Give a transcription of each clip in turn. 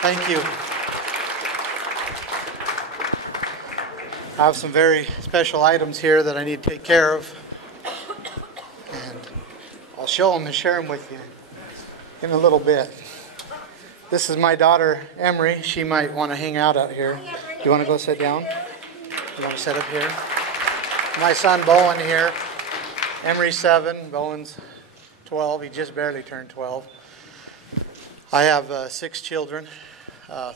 Thank you. I have some very special items here that I need to take care of. And I'll show them and share them with you in a little bit. This is my daughter, Emery. She might want to hang out here. Do you want to go sit down? You want to sit up here? My son, Bowen, here. Emery's 7. Bowen's 12. He just barely turned 12. I have 6 children,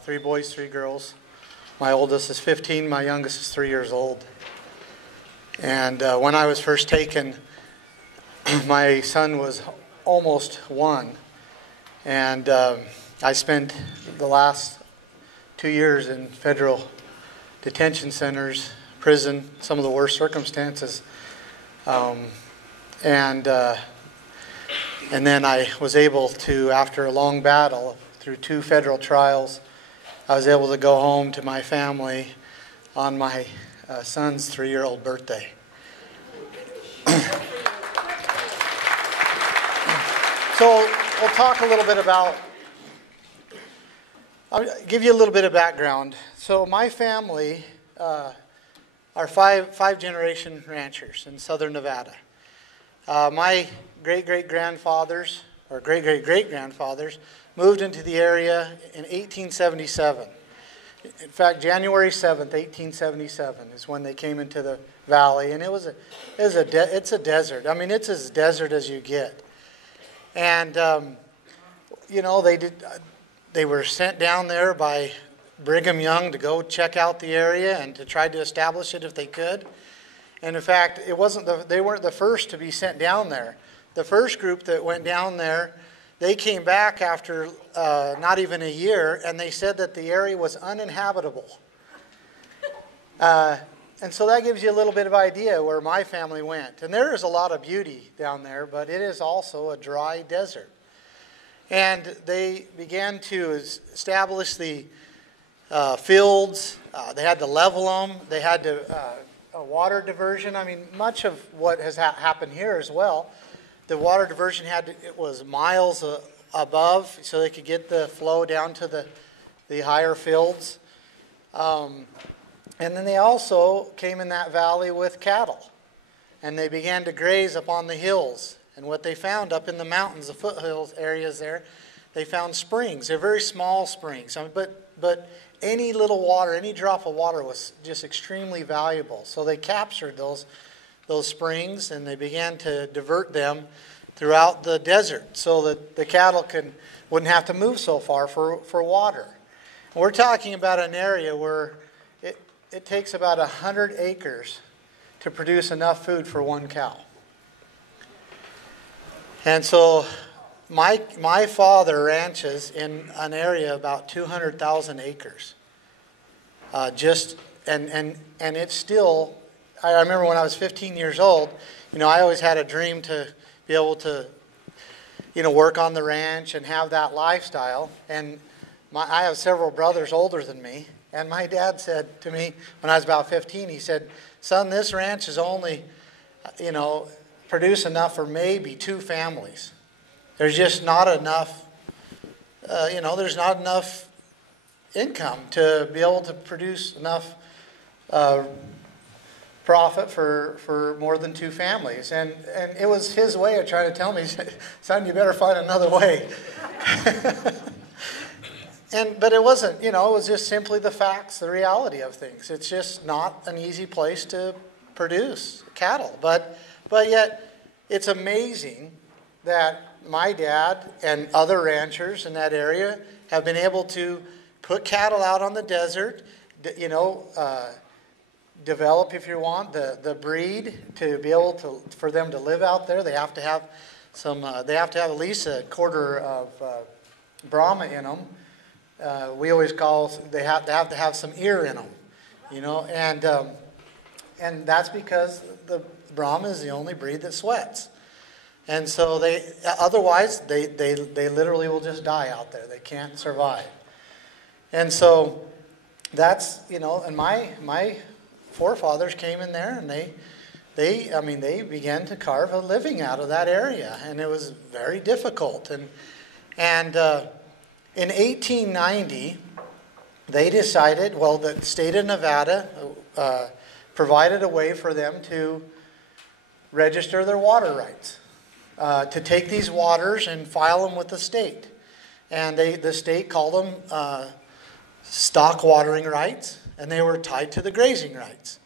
3 boys, 3 girls. My oldest is 15. My youngest is 3 years old. And when I was first taken, my son was almost 1. And I spent the last 2 years in federal detention centers, prison, some of the worst circumstances. And then I was able to, after a long battle, through 2 federal trials, I was able to go home to my family on my son's 3-year-old birthday. So we'll talk a little bit about, I'll give you a little bit of background. So my family are five generation ranchers in southern Nevada. My great-great-grandfathers, or great-great-great-grandfathers, moved into the area in 1877. In fact, January 7th, 1877 is when they came into the valley, and it's a desert. I mean, it's as desert as you get. And they were sent down there by Brigham Young to go check out the area and to try to establish it if they could. And in fact, they weren't the first to be sent down there. The first group that went down there, they came back after not even a year, and they said that the area was uninhabitable. And so that gives you a little bit of idea where my family went. And there is a lot of beauty down there, but it is also a dry desert. And they began to establish the fields. They had to level them. They had to a water diversion. I mean, much of what has happened here as well. The water diversion it was miles above, so they could get the flow down to the higher fields. And then they also came in that valley with cattle, and they began to graze up on the hills. And what they found up in the mountains, the foothills areas there, they found springs. They're very small springs, but any little water, any drop of water was just extremely valuable. So they captured those springs, and they began to divert them throughout the desert so that the cattle wouldn't have to move so far for water. And we're talking about an area where it takes about 100 acres to produce enough food for one cow. And so my father ranches in an area about 200,000 acres. And it's still, I remember when I was 15 years old, I always had a dream to be able to, work on the ranch and have that lifestyle. And I have several brothers older than me. And my dad said to me when I was about 15, he said, "Son, this ranch is only, produce enough for maybe 2 families. There's just not enough, there's not enough income to be able to produce enough profit for more than 2 families." And it was his way of trying to tell me, "Son, you better find another way." But it wasn't, it was just simply the facts, the reality of things. It's just not an easy place to produce cattle. But yet, it's amazing that my dad and other ranchers in that area have been able to put cattle out on the desert, develop, if you want, the breed to be able for them to live out there. They have to have at least a quarter of Brahma in them. We always they have to have some ear in them, and that's because the Brahma is the only breed that sweats. And so otherwise they literally will just die out there. They can't survive. And so that's, and my forefathers came in there, and they began to carve a living out of that area, and it was very difficult. And In 1890, they decided, well, the state of Nevada provided a way for them to register their water rights, to take these waters and file them with the state. And the state called them stock watering rights, and they were tied to the grazing rights.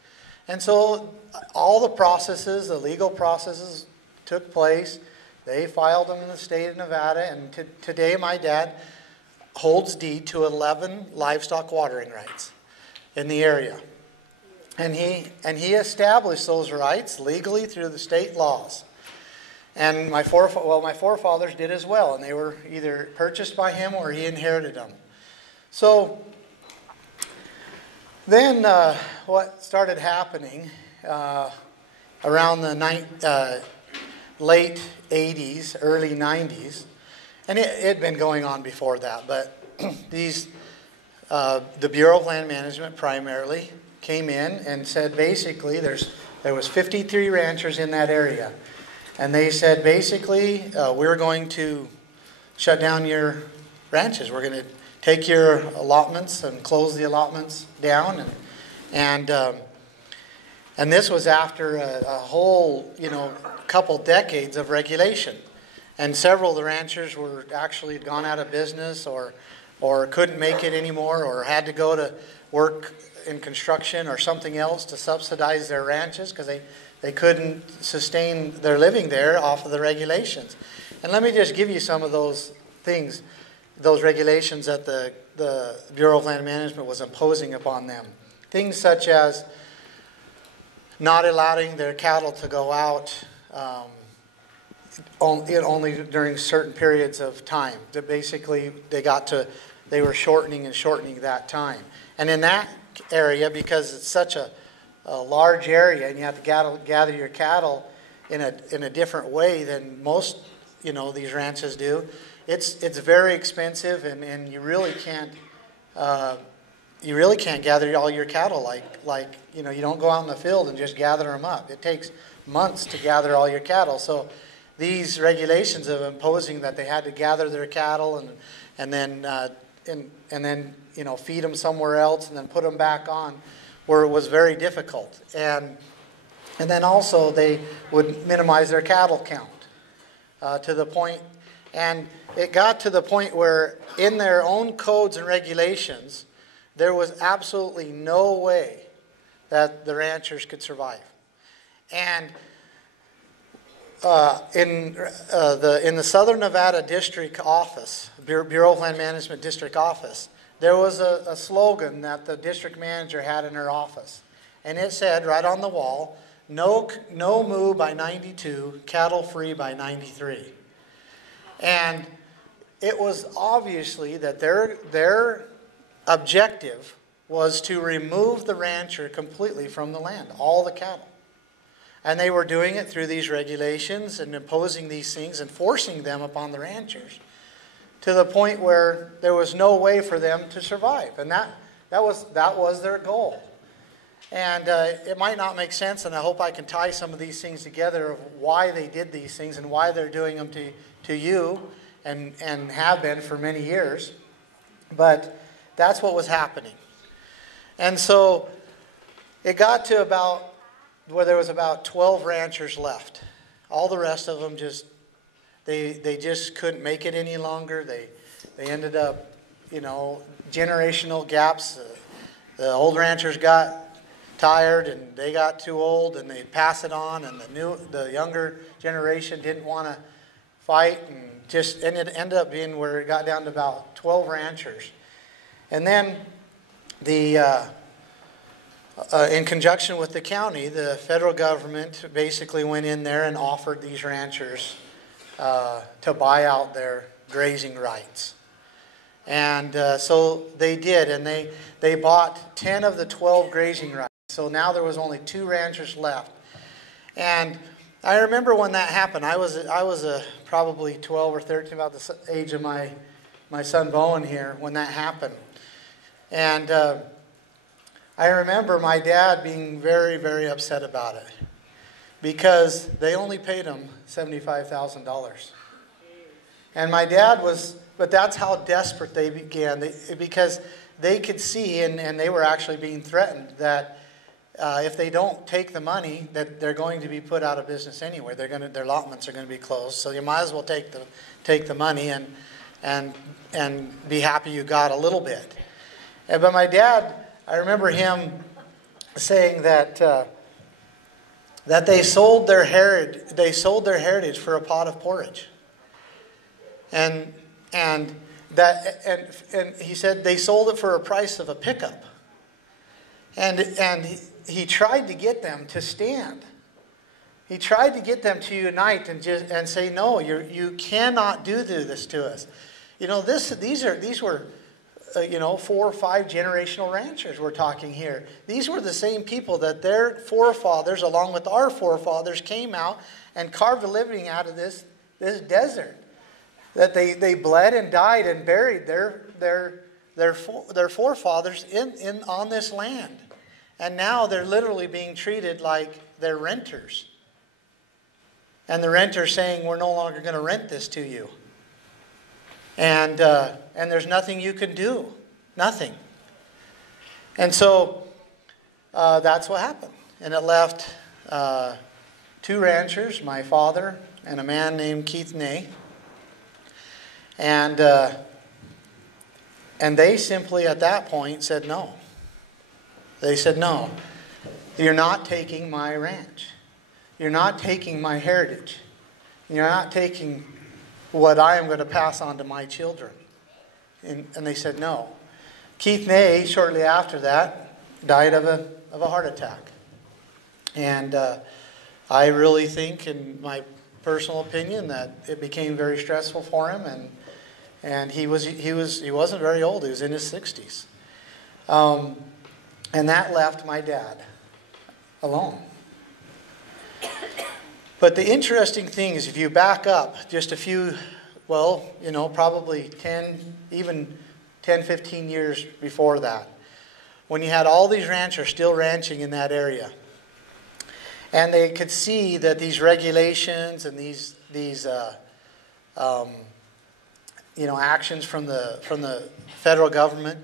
And so all the processes, the legal processes took place. They filed them in the state of Nevada, and today my dad holds deed to 11 livestock watering rights in the area. And he established those rights legally through the state laws. And my forefathers did as well, and they were either purchased by him or he inherited them. So then what started happening around the late 80s, early 90s, and it had been going on before that, but the Bureau of Land Management primarily came in and said basically there was 53 ranchers in that area. And they said basically we're going to shut down your ranches. We're going to take your allotments and close the allotments down. And this was after a whole couple decades of regulation. And several of the ranchers were actually gone out of business or couldn't make it anymore or had to go to work in construction or something else to subsidize their ranches because they couldn't sustain their living there off of the regulations. And let me just give you some of those things, those regulations that the Bureau of Land Management was imposing upon them. Things such as not allowing their cattle to go out only during certain periods of time. That basically they were shortening that time. And in that area, because it's such a large area and you have to gather your cattle in a different way than most these ranches do, it's very expensive and you really can't gather all your cattle like you don't go out in the field and just gather them up. It takes months to gather all your cattle. So these regulations of imposing that they had to gather their cattle and then feed them somewhere else and then put them back on was very difficult. And then also they would minimize their cattle count to the point, and it got to the point where in their own codes and regulations there was absolutely no way that the ranchers could survive. And in the Southern Nevada District Office, Bureau of Land Management District Office, there was a slogan that the district manager had in her office. And it said right on the wall, no moo by 92, cattle free by 93. And it was obviously that their objective was to remove the rancher completely from the land, all the cattle. And they were doing it through these regulations and imposing these things and forcing them upon the ranchers to the point where there was no way for them to survive. And that was their goal. And it might not make sense, and I hope I can tie some of these things together of why they did these things and why they're doing them to you and have been for many years. But that's what was happening. And so it got to about where there was about 12 ranchers left. All the rest of them they just couldn't make it any longer. They ended up, generational gaps. The old ranchers got tired and they got too old and they'd pass it on, and the younger generation didn't want to fight, and it ended up being where it got down to about 12 ranchers. And then in conjunction with the county, the federal government basically went in there and offered these ranchers to buy out their grazing rights. And so they did, and they bought 10 of the 12 grazing rights. So now there was only 2 ranchers left. And I remember when that happened. I was probably 12 or 13, about the age of my son Bowen here, when that happened. And I remember my dad being very, very upset about it because they only paid him $75,000. And my dad was but that's how desperate they began, because they could see, and they were actually being threatened, that if they don't take the money, that they're going to be put out of business anyway. Their allotments are going to be closed. So you might as well take the money and be happy you got a little bit. But my dad, I remember him saying that they sold their heritage for a pot of porridge, and he said they sold it for a price of a pickup, and he tried to get them to stand. He tried to get them to unite and say, no, you cannot do this to us. You know, these were 4 or 5 generational ranchers we're talking here. These were the same people that their forefathers, along with our forefathers, came out and carved a living out of this desert. That they bled and died and buried their forefathers on this land. And now they're literally being treated like they're renters. And the renter's saying, we're no longer going to rent this to you. And there's nothing you can do. Nothing. And so that's what happened. And it left 2 ranchers, my father and a man named Keith Ney. And they simply at that point said no. They said, no, you're not taking my ranch. You're not taking my heritage. You're not taking what I am going to pass on to my children. And they said no. Keith Ney, shortly after that, died of a heart attack. And I really think, in my personal opinion, that it became very stressful for him. And he wasn't very old. He was in his 60s. And that left my dad alone. But the interesting thing is, if you back up just a few, probably 10, 15 years before that, when you had all these ranchers still ranching in that area, and they could see that these regulations and these actions from the federal government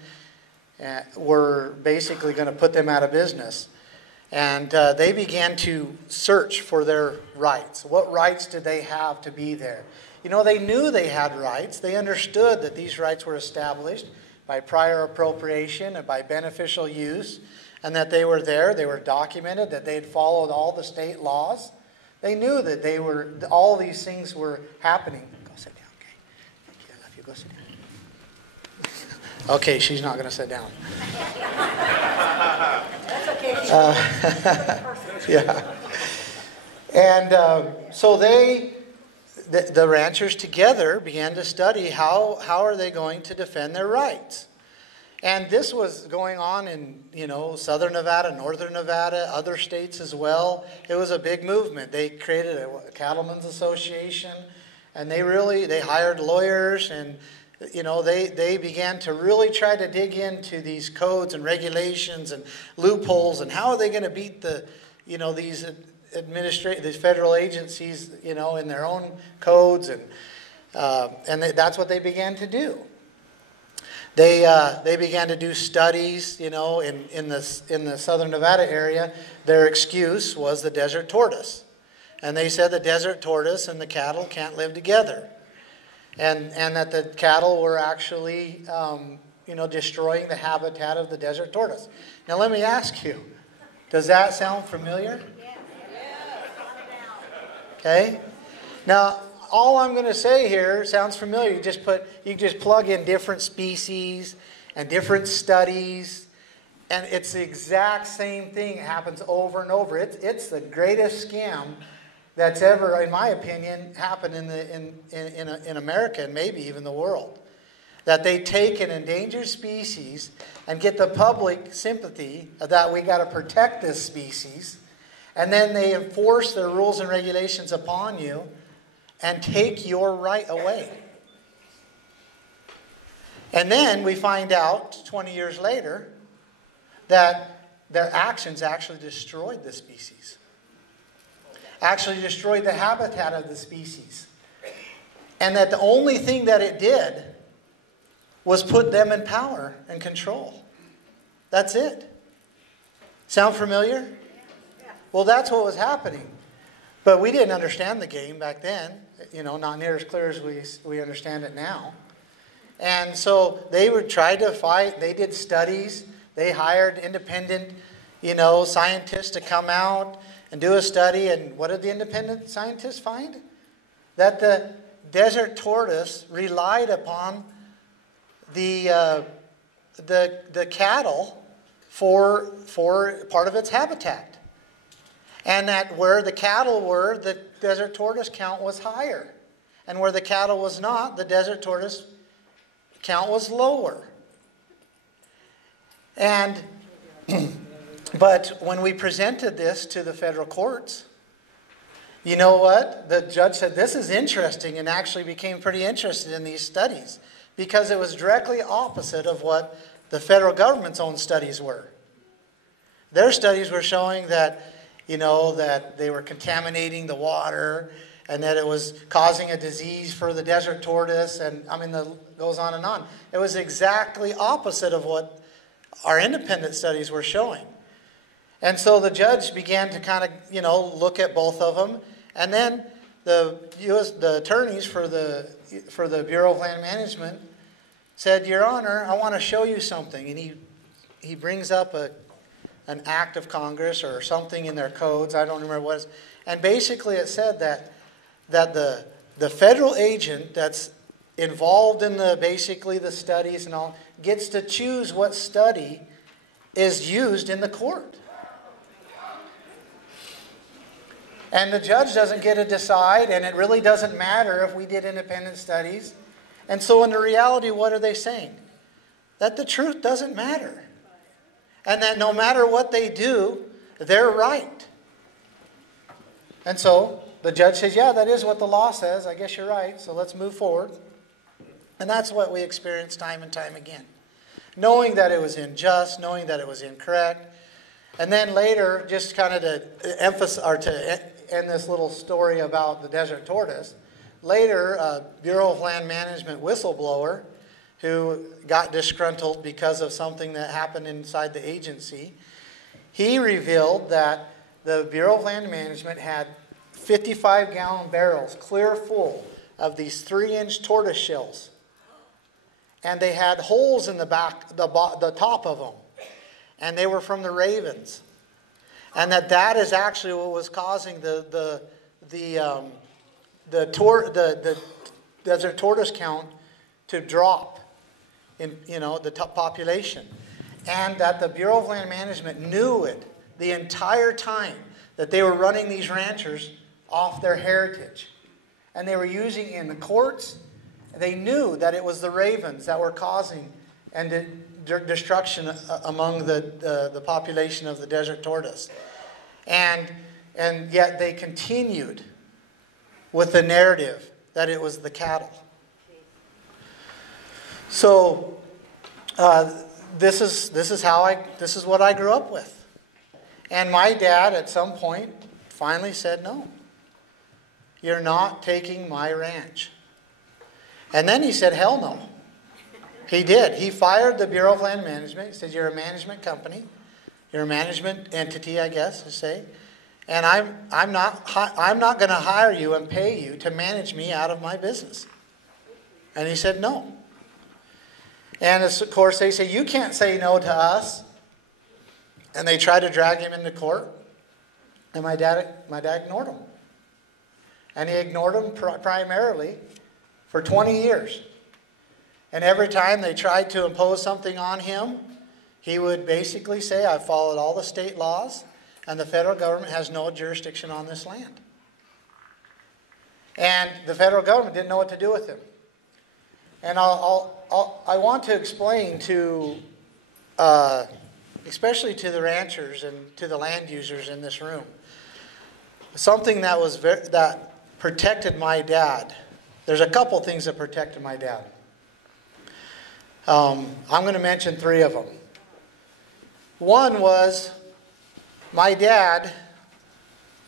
were basically going to put them out of business. And they began to search for their rights. What rights did they have to be there? You know, they knew they had rights. They understood that these rights were established by prior appropriation and by beneficial use, and that they were there. They were documented, that they had followed all the state laws. They knew that all these things were happening. Go sit down, okay? Thank you. I love you. Go sit down. Okay, she's not going to sit down. That's okay. Yeah. And so the ranchers together began to study how are they going to defend their rights. And this was going on in, southern Nevada, northern Nevada, other states as well. It was a big movement. They created a cattlemen's association, and they hired lawyers, and they began to really try to dig into these codes and regulations and loopholes, and how are they going to beat these federal agencies, in their own codes, and that's what they began to do. They began to do studies, in the southern Nevada area. Their excuse was the desert tortoise, and they said the desert tortoise and the cattle can't live together. And that the cattle were actually, destroying the habitat of the desert tortoise. Now let me ask you, does that sound familiar? Okay. Now all I'm going to say here sounds familiar. You just plug in different species and different studies, and it's the exact same thing. It happens over and over. It's the greatest scam that's ever, in my opinion, happened in America, and maybe even the world. That they take an endangered species and get the public sympathy that we got to protect this species, and then they enforce their rules and regulations upon you and take your right away. And then we find out 20 years later that their actions actually destroyed the species. Actually destroyed the habitat of the species. And that the only thing that it did was put them in power and control. That's it. Sound familiar? Well, that's what was happening. But we didn't understand the game back then, not near as clear as we understand it now. And so they would try to fight. They did studies. They hired independent, scientists to come out and do a study. And what did the independent scientists find? That the desert tortoise relied upon the cattle for part of its habitat. And that where the cattle were, the desert tortoise count was higher. And where the cattle was not, the desert tortoise count was lower. And but when we presented this to the federal courts, you know what? The judge said, this is interesting, and actually became pretty interested in these studies because it was directly opposite of what the federal government's own studies were. Their studies were showing that that they were contaminating the water and that it was causing a disease for the desert tortoise, and goes on and on. It was exactly opposite of what our independent studies were showing. And so the judge began to kind of, look at both of them, and then the attorneys for the Bureau of Land Management said, Your Honor, I want to show you something. And he brings up an act of Congress or something in their codes. I don't remember what it was. And basically it said that the federal agent that's involved in the studies and all gets to choose what study is used in the court. And the judge doesn't get to decide, and it really doesn't matter if we did independent studies. And so in the reality, what are they saying? That the truth doesn't matter. And that no matter what they do, they're right. And so the judge says, yeah, that is what the law says. I guess you're right. So let's move forward. And that's what we experienced time and time again. Knowing that it was unjust, knowing that it was incorrect. And then later, just kind of to emphasize or to end this little story about the desert tortoise, later a Bureau of Land Management whistleblower who got disgruntled because of something that happened inside the agency, he revealed that the Bureau of Land Management had 55-gallon barrels clear full of these 3-inch tortoise shells. And they had holes in the back, the top of them. And they were from the ravens. And that is actually what was causing the desert tortoise count to drop in the population. And that the Bureau of Land Management knew it the entire time that they were running these ranchers off their heritage. And they were using it in the courts. They knew that it was the ravens that were causing and destruction among the population of the desert tortoise. And yet they continued with the narrative that it was the cattle. So this is what I grew up with. And my dad at some point finally said, no, you're not taking my ranch. And then he said, hell no. He did. He fired the Bureau of Land Management. He said, you're a management company. You're a management entity, I guess, to say. And I'm not going to hire you and pay you to manage me out of my business. And he said, no. And of course, they say, you can't say no to us. And they tried to drag him into court. And my dad ignored him. And he ignored him primarily for 20 years. And every time they tried to impose something on him, he would basically say, I've followed all the state laws, and the federal government has no jurisdiction on this land. And the federal government didn't know what to do with him. And I want to explain to, especially to the ranchers and to the land users in this room, something that protected my dad. There's a couple things that protected my dad. I'm going to mention 3 of them. One was my dad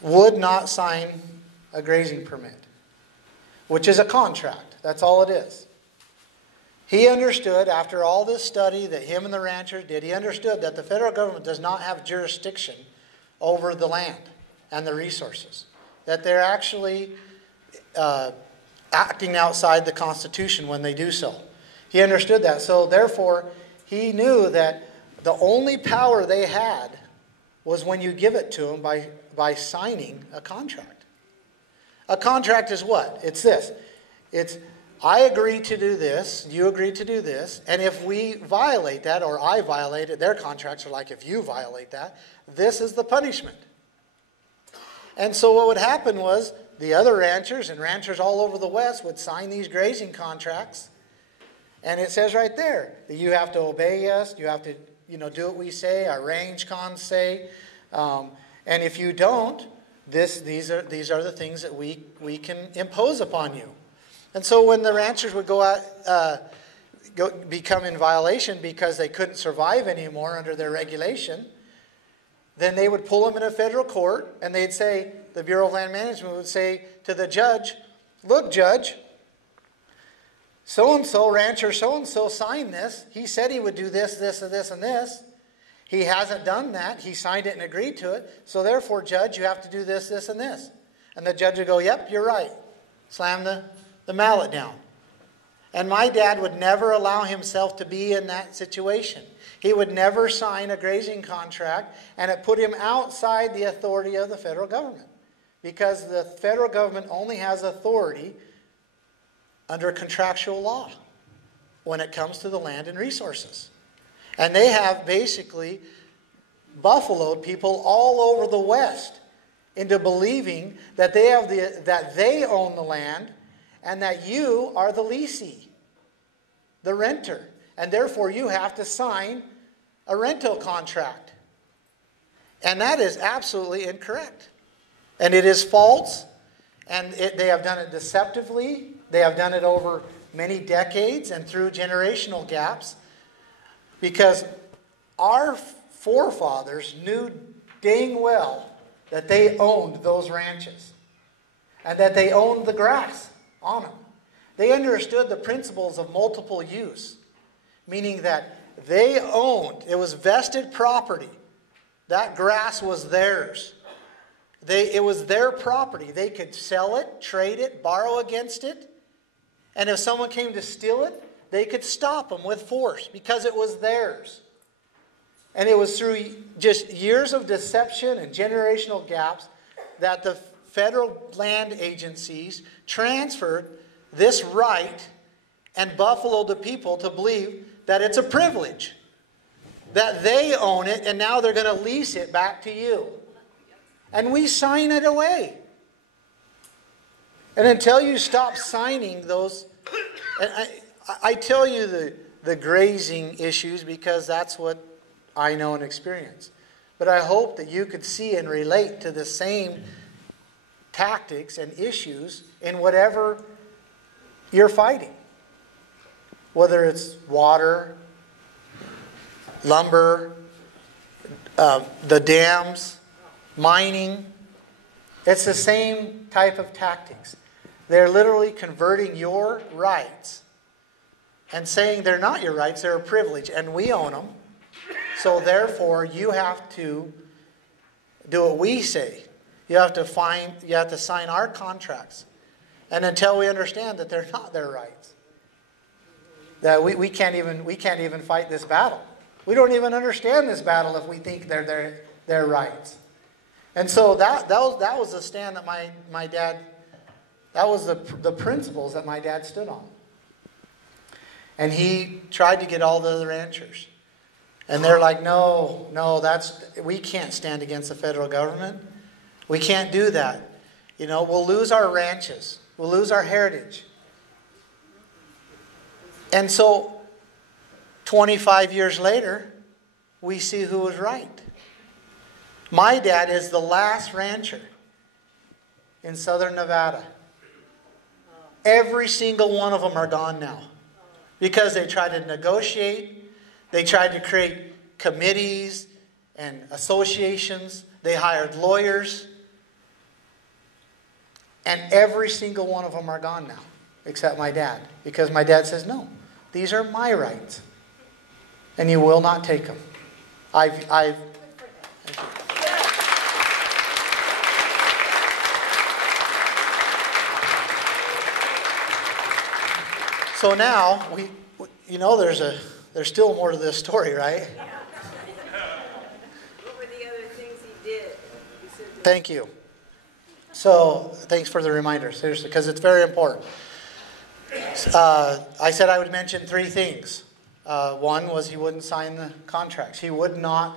would not sign a grazing permit, which is a contract. That's all it is. He understood, after all this study that him and the ranchers did, he understood that the federal government does not have jurisdiction over the land and the resources. That they're actually acting outside the Constitution when they do so. He understood that. So therefore, he knew that the only power they had was when you give it to them by signing a contract. A contract is what? It's this. It's, I agree to do this, you agree to do this, and if we violate that, or I violate it, their contracts are like, if you violate that, this is the punishment. And so what would happen was, the other ranchers and ranchers all over the West would sign these grazing contracts, and it says right there that you have to obey us, you have to do what we say, our range cons say, and if you don't, these are the things that we can impose upon you. And so when the ranchers would go out, become in violation because they couldn't survive anymore under their regulation, then they would pull them in a federal court, and they'd say, the Bureau of Land Management would say to the judge, look, judge, so-and-so, rancher so-and-so signed this. He said he would do this, this, and this, and this. He hasn't done that. He signed it and agreed to it. So therefore, judge, you have to do this, this, and this. And the judge would go, yep, you're right. Slam the mallet down. And my dad would never allow himself to be in that situation. He would never sign a grazing contract, and it put him outside the authority of the federal government. Because the federal government only has authority under contractual law when it comes to the land and resources. And they have basically buffaloed people all over the West into believing that they own the land and that you are the leasee, the renter. And therefore you have to sign a rental contract. And that is absolutely incorrect. And it is false. And they have done it deceptively. They have done it over many decades and through generational gaps. Because our forefathers knew dang well that they owned those ranches. And that they owned the grass on them. They understood the principles of multiple use. Meaning that they owned, it was vested property. That grass was theirs. It was their property. They could sell it, trade it, borrow against it. And if someone came to steal it, they could stop them with force because it was theirs. And it was through just years of deception and generational gaps that the federal land agencies transferred this right and buffaloed the people to believe that it's a privilege. That they own it and now they're going to lease it back to you. And we sign it away. And until you stop signing those, and I tell you the grazing issues because that's what I know and experience. But I hope that you could see and relate to the same tactics and issues in whatever you're fighting. Whether it's water, lumber, the dams, mining. It's the same type of tactics. They're literally converting your rights and saying they're not your rights, they're a privilege, and we own them. So therefore, you have to do what we say. You have to sign our contracts. And until we understand that they're not their rights, that we can't even fight this battle. We don't even understand this battle if we think they're their rights. And so that was the stand that my dad, that was the principles that my dad stood on. And he tried to get all the other ranchers. And they're like, no, we can't stand against the federal government. We can't do that. We'll lose our ranches. We'll lose our heritage. And so 25 years later, we see who was right. My dad is the last rancher in southern Nevada. Every single one of them are gone now. Because they tried to negotiate. They tried to create committees and associations. They hired lawyers. And every single one of them are gone now. Except my dad. Because my dad says, no. These are my rights, and you will not take them. So now there's still more to this story, right? What were the other things he did? Thank you. So thanks for the reminder, seriously, because it's very important. I said I would mention 3 things. One was he wouldn't sign the contracts. He would not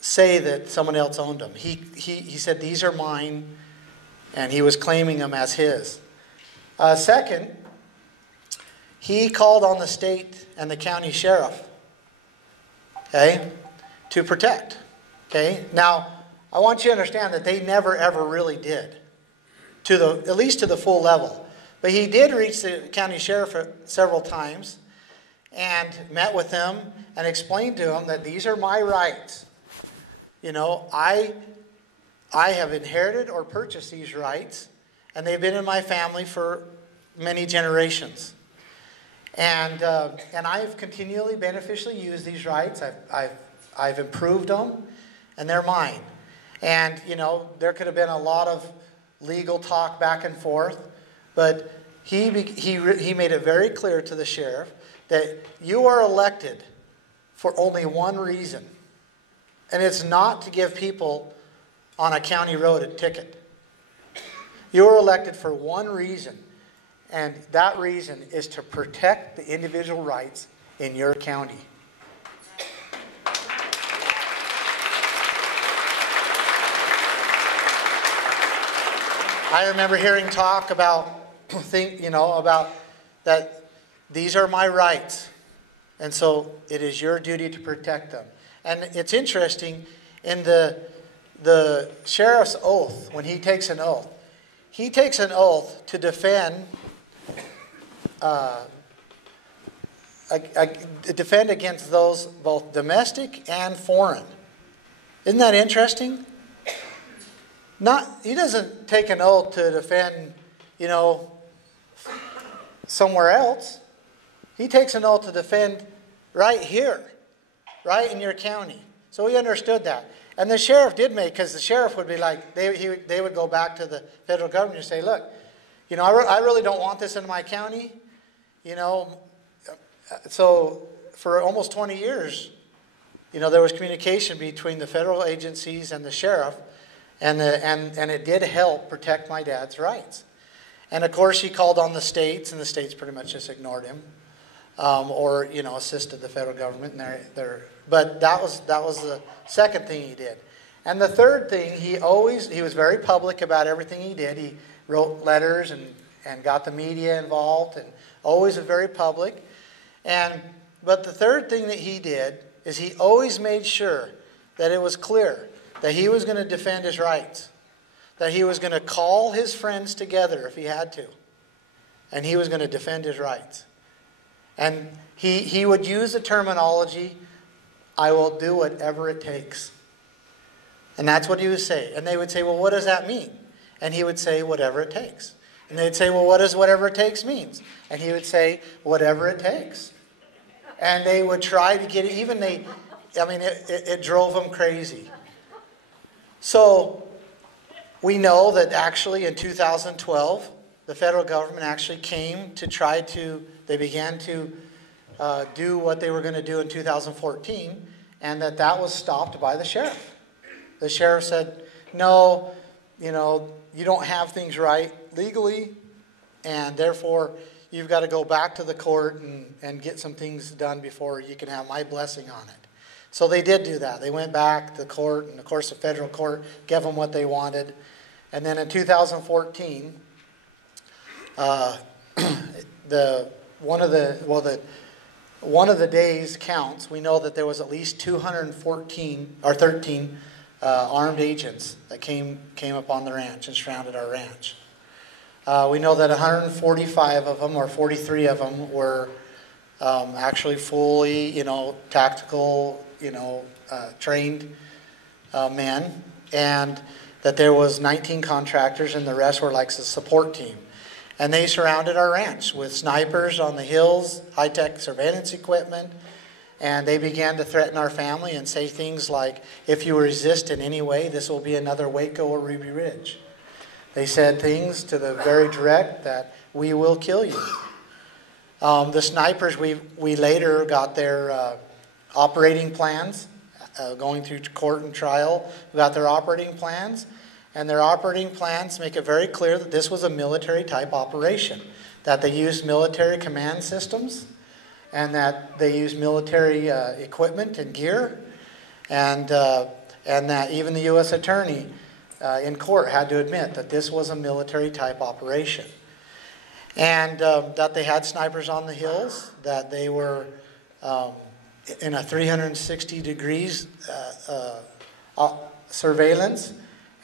say that someone else owned them. He said, these are mine, and he was claiming them as his. Second, he called on the state and the county sheriff, okay, to protect. Okay. Now, I want you to understand that they never ever really did, at least to the full level. But he did reach the county sheriff several times and met with them and explained to him that these are my rights. I have inherited or purchased these rights, and they've been in my family for many generations. And I've continually beneficially used these rights. I've improved them, and they're mine. And there could have been a lot of legal talk back and forth, but he made it very clear to the sheriff that you are elected for only one reason, and it's not to give people on a county road a ticket. You are elected for one reason, and that reason is to protect the individual rights in your county. I remember hearing talk about that these are my rights, and so it is your duty to protect them. And it's interesting, in the sheriff's oath, when he takes an oath to defend against those both domestic and foreign. Isn't that interesting? He doesn't take an oath to defend, somewhere else. He takes an oath to defend right here, right in your county. So he understood that. And the sheriff did because the sheriff would be like, they would go back to the federal government and say, look, I really don't want this in my county. So for almost 20 years, there was communication between the federal agencies and the sheriff, and it did help protect my dad's rights. And of course, he called on the states, and the states pretty much just ignored him, or assisted the federal government. But that was the second thing he did. And the third thing, he was very public about everything he did. He wrote letters and got the media involved, and always very public. But the third thing that he did is he always made sure that it was clear that he was going to defend his rights, that he was going to call his friends together if he had to, and he was going to defend his rights. And he would use the terminology, I will do whatever it takes. And that's what he would say. And they would say, well, what does that mean? And he would say, whatever it takes. And they'd say, well, what does whatever it takes means? And he would say, whatever it takes. And they would try to get it, it drove them crazy. So we know that actually in 2012, the federal government actually came to they began to do what they were going to do in 2014, and that was stopped by the sheriff. The sheriff said, no, you don't have things right legally, and therefore you've got to go back to the court and get some things done before you can have my blessing on it. So they did do that. They went back to the court, and of course the federal court gave them what they wanted. And then in 2014, one of the days counts. We know that there was at least 213 armed agents that came upon the ranch and surrounded our ranch. We know that 145 of them, or 43 of them, were actually fully, tactical, trained men, and that there was 19 contractors, and the rest were like the support team. And they surrounded our ranch with snipers on the hills, high-tech surveillance equipment, and they began to threaten our family and say things like, if you resist in any way, this will be another Waco or Ruby Ridge. They said things to the very direct that we will kill you. The snipers, we later got their operating plans, going through court and trial. We got their operating plans, and their operating plans make it very clear that this was a military type operation, that they used military command systems, and that they used military equipment and gear, and that even the U.S. Attorney in court had to admit that this was a military type operation. And that they had snipers on the hills, that they were in a 360 degrees surveillance,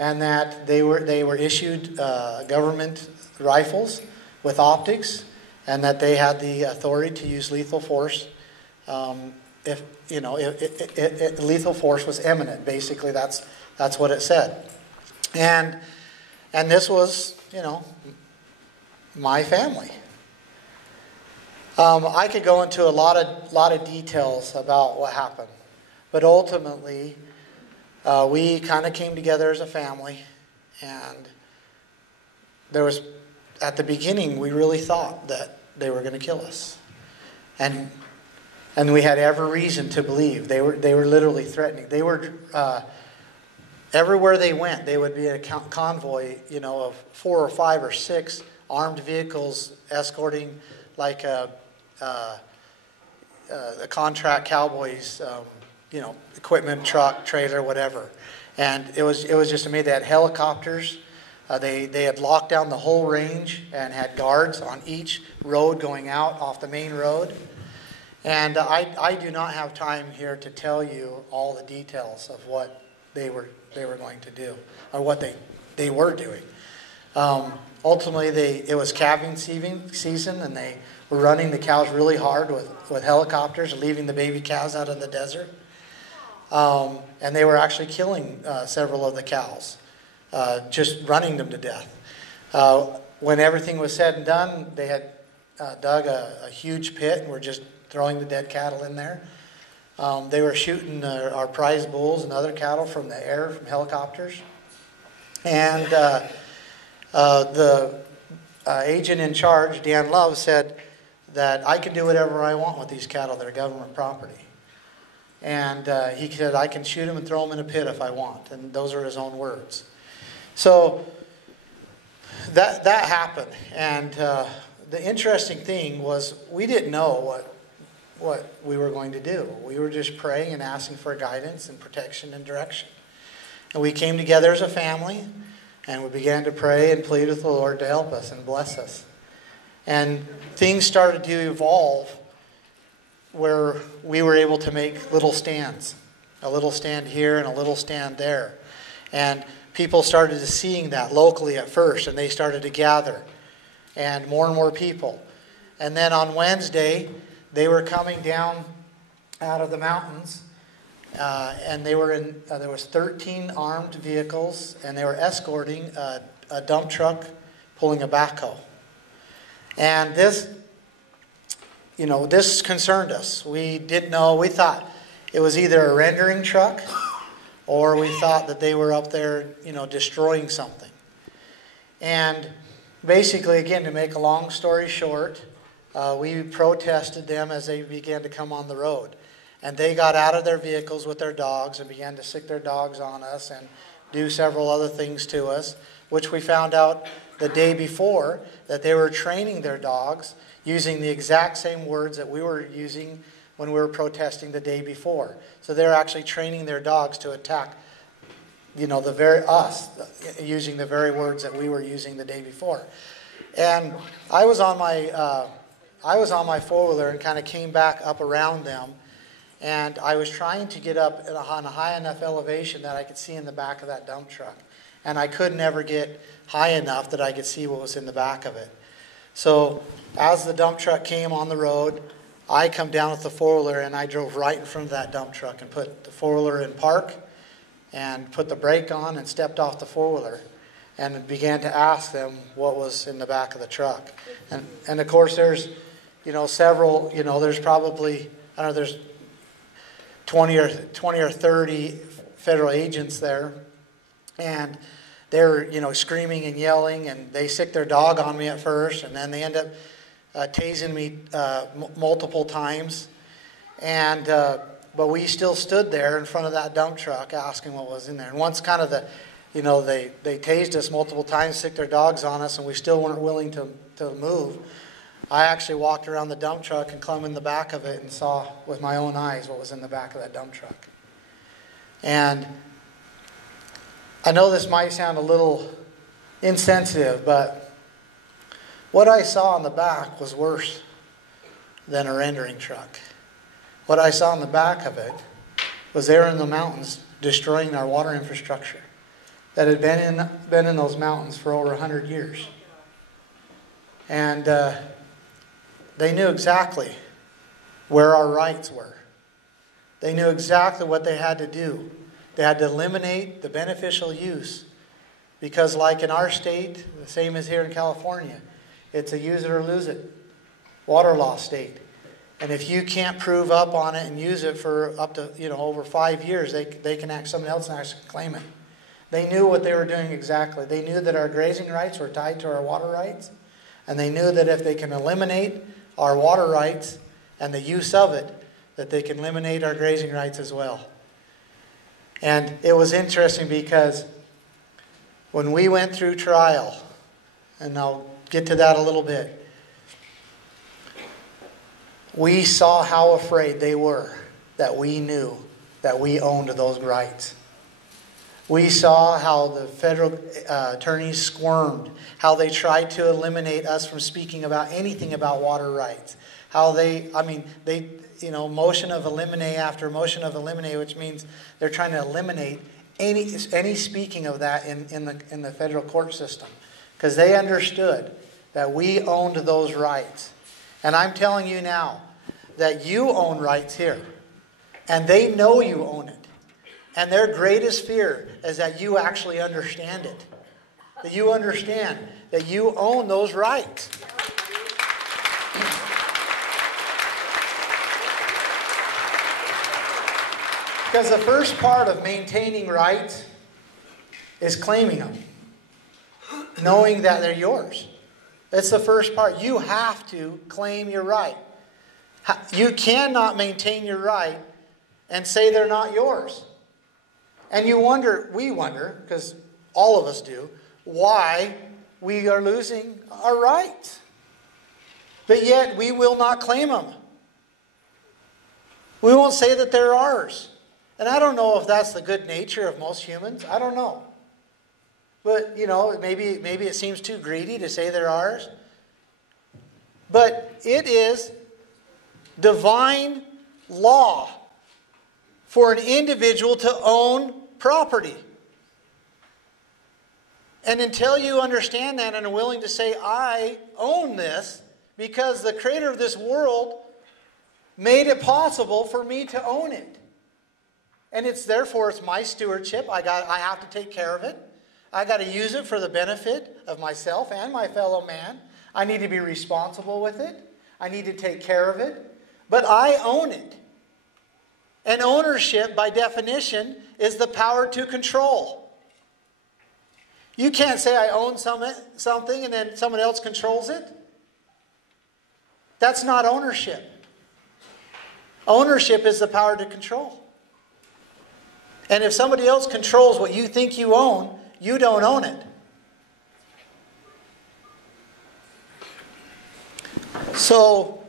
and that they were issued government rifles with optics, and that they had the authority to use lethal force if lethal force was imminent. Basically, that's what it said. And this was, my family. I could go into a lot of details about what happened, but ultimately, we kind of came together as a family, and there was, at the beginning, we really thought that they were going to kill us, and we had every reason to believe they were literally threatening. They were everywhere they went. They would be in a convoy, of 4 or 5 or 6 armed vehicles escorting, like the contract cowboys, equipment, truck, trailer, whatever. And it was just amazing. They had helicopters. They had locked down the whole range and had guards on each road going out off the main road. And I do not have time here to tell you all the details of what they were going to do, or what they were doing. Ultimately, it was calving season, and they were running the cows really hard with helicopters, leaving the baby cows out in the desert. And they were actually killing several of the cows, just running them to death. When everything was said and done, they had dug a huge pit and were just throwing the dead cattle in there. They were shooting our prize bulls and other cattle from the air, from helicopters. And the agent in charge, Dan Love, said that I can do whatever I want with these cattle. They're government property. And he said, I can shoot them and throw them in a pit if I want. And those are his own words. So that happened. And the interesting thing was we didn't know what we were going to do. We were just praying and asking for guidance and protection and direction. And we came together as a family, and we began to pray and plead with the Lord to help us and bless us. And things started to evolve where we were able to make little stands. A little stand here and a little stand there. And people started seeing that locally at first, and they started to gather. And more people. And then on Wednesday, they were coming down out of the mountains, and they were there was 13 armed vehicles, and they were escorting a dump truck pulling a backhoe. And this concerned us. We didn't know. We thought it was either a rendering truck, or we thought that they were up there, destroying something. And basically, again, to make a long story short, we protested them as they began to come on the road. And they got out of their vehicles with their dogs and began to sick their dogs on us and do several other things to us, which we found out the day before that they were training their dogs using the exact same words that we were using when we were protesting the day before. So they're actually training their dogs to attack, us, using the very words that we were using the day before. And I was on my four-wheeler and kind of came back up around them, and I was trying to get up on a high enough elevation that I could see in the back of that dump truck. And I could never get high enough that I could see what was in the back of it. So as the dump truck came on the road, I come down with the four-wheeler, and I drove right in front of that dump truck and put the four-wheeler in park and put the brake on and stepped off the four-wheeler. and began to ask them what was in the back of the truck. And of course, there's, several, there's probably, I don't know, there's 20 or 30 federal agents there. And they're, screaming and yelling, and they sick their dog on me at first, and then they end up tasing me multiple times. And but we still stood there in front of that dump truck asking what was in there. And once kind of they tased us multiple times, sicked their dogs on us, and we still weren't willing to move. I actually walked around the dump truck and climbed in the back of it and saw with my own eyes what was in the back of that dump truck. And I know this might sound a little insensitive, but what I saw in the back was worse than a rendering truck. What I saw in the back of it was they were in the mountains destroying our water infrastructure that had been in those mountains for over 100 years. And they knew exactly where our rights were. They knew exactly what they had to do. They had to eliminate the beneficial use, because like in our state, the same as here in California, it's a use it or lose it water law state. And if you can't prove up on it and use it for up to over 5 years, they can someone else can actually claim it. They knew what they were doing exactly. They knew that our grazing rights were tied to our water rights, and they knew that if they can eliminate our water rights and the use of it, that they can eliminate our grazing rights as well. And it was interesting because when we went through trial, and I'll get to that a little bit, we saw how afraid they were that we knew that we owned those rights. We saw how the federal attorneys squirmed, how they tried to eliminate us from speaking about anything about water rights. How motion of eliminate after motion of eliminate, which means they're trying to eliminate any speaking of that in the federal court system, because they understood that we owned those rights. And I'm telling you now that you own rights here, and they know you own it. And their greatest fear is that you actually understand it, that you understand that you own those rights. Because the first part of maintaining rights is claiming them, knowing that they're yours. That's the first part. You have to claim your right. You cannot maintain your right and say they're not yours. And we wonder, because all of us do, why we are losing our rights. But yet we will not claim them. We won't say that they're ours. And I don't know if that's the good nature of most humans. I don't know. But, maybe it seems too greedy to say they're ours. But it is divine law for an individual to own property. And until you understand that and are willing to say, I own this, because the creator of this world made it possible for me to own it. And therefore it's my stewardship. I have to take care of it. I got to use it for the benefit of myself and my fellow man. I need to be responsible with it. I need to take care of it. But I own it. And ownership, by definition, is the power to control. You can't say I own something and then someone else controls it. That's not ownership. Ownership is the power to control. And if somebody else controls what you think you own, you don't own it. So,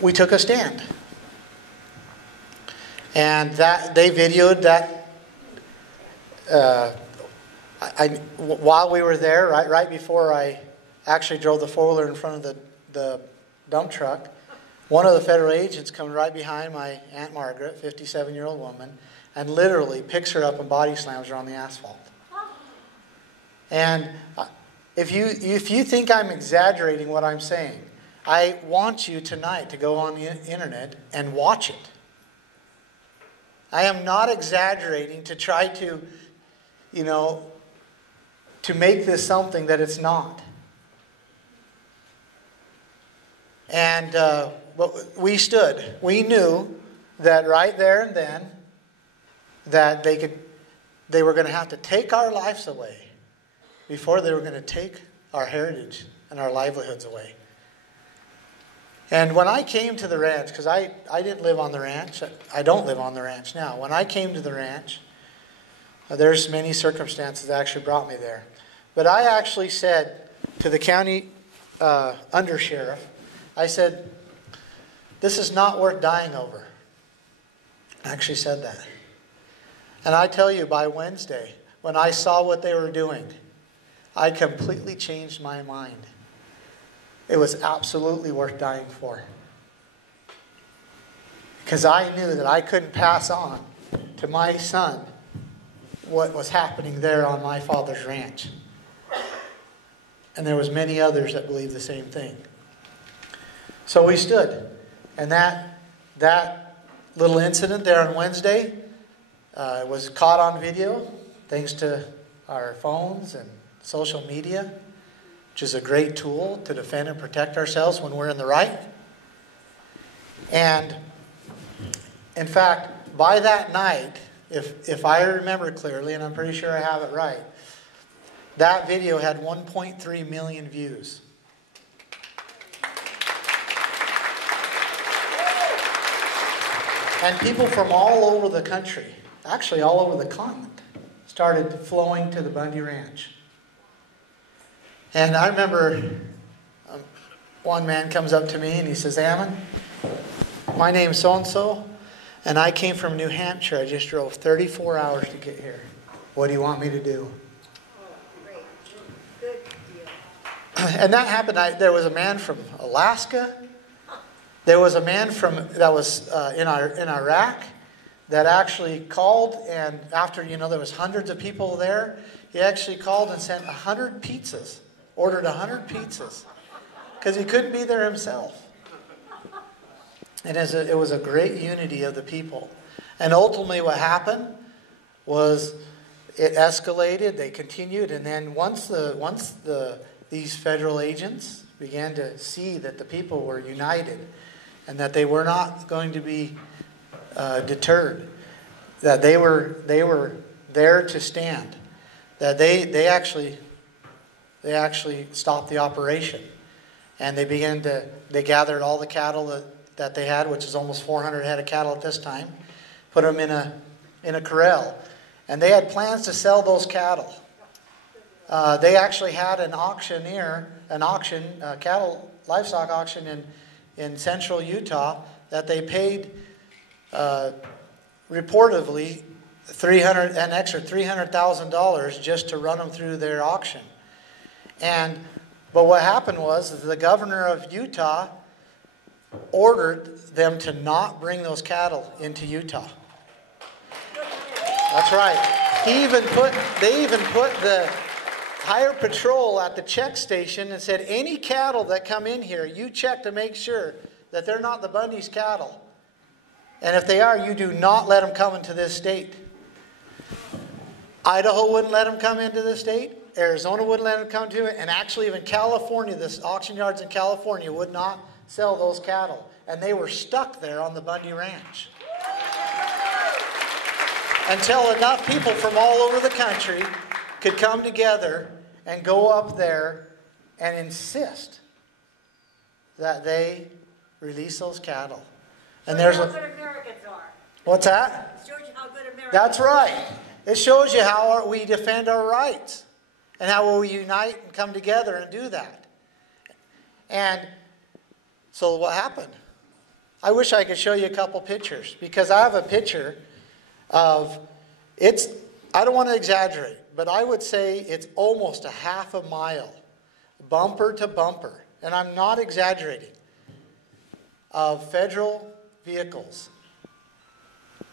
we took a stand. And they videoed that while we were there, right before I actually drove the four-wheeler in front of the dump truck. One of the federal agents comes right behind my Aunt Margaret, 57-year-old woman, and literally picks her up and body slams her on the asphalt. And if you think I'm exaggerating what I'm saying, I want you tonight to go on the internet and watch it. I am not exaggerating to try to, to make this something that it's not. And but we stood. We knew that right there and then that they were going to have to take our lives away before they were going to take our heritage and our livelihoods away. And when I came to the ranch, because I didn't live on the ranch, I don't live on the ranch now. When I came to the ranch, there's many circumstances that actually brought me there. But I actually said to the county undersheriff, I said, this is not worth dying over. I actually said that. And I tell you, by Wednesday, when I saw what they were doing, I completely changed my mind. It was absolutely worth dying for. Because I knew that I couldn't pass on to my son what was happening there on my father's ranch. And there was many others that believed the same thing. So we stood. And that little incident there on Wednesday was caught on video, thanks to our phones and social media, which is a great tool to defend and protect ourselves when we're in the right. And in fact, by that night, if I remember clearly, and I'm pretty sure I have it right, that video had 1.3 million views. And people from all over the country, actually all over the continent, started flowing to the Bundy Ranch. And I remember one man comes up to me and he says, Ammon, my name's so-and-so, and I came from New Hampshire. I just drove 34 hours to get here. What do you want me to do? Oh, great. Good deal. And that happened. There was a man from Alaska. There was a man that was in Iraq that actually called, and after, there was hundreds of people there, he actually called and sent 100 pizzas, ordered 100 pizzas, because he couldn't be there himself. And it was a great unity of the people. And ultimately what happened was it escalated, they continued, and then once these federal agents began to see that the people were united and that they were not going to be deterred, that they were there to stand, that they actually stopped the operation, and they gathered all the cattle that they had, which is almost 400 head of cattle at this time, put them in a corral, and they had plans to sell those cattle. They actually had an livestock auction in central Utah that they paid reportedly an extra $300,000 just to run them through their auction. But what happened was the governor of Utah ordered them to not bring those cattle into Utah. That's right. They even put the higher patrol at the check station and said, any cattle that come in here, you check to make sure that they're not the Bundy's cattle. And if they are, you do not let them come into this state. Idaho wouldn't let them come into the state. Arizona wouldn't let them come to it. And actually even California, the auction yards in California would not sell those cattle. And they were stuck there on the Bundy Ranch. Until enough people from all over the country could come together and go up there and insist that they release those cattle. And there's how good Americans are. What's that? It shows you how good Americans That's right. It shows you how we defend our rights and how we unite and come together and do that. And so what happened? I wish I could show you a couple pictures, because I have a picture of I don't want to exaggerate, but I would say it's almost a half a mile, bumper to bumper, and I'm not exaggerating, of federal vehicles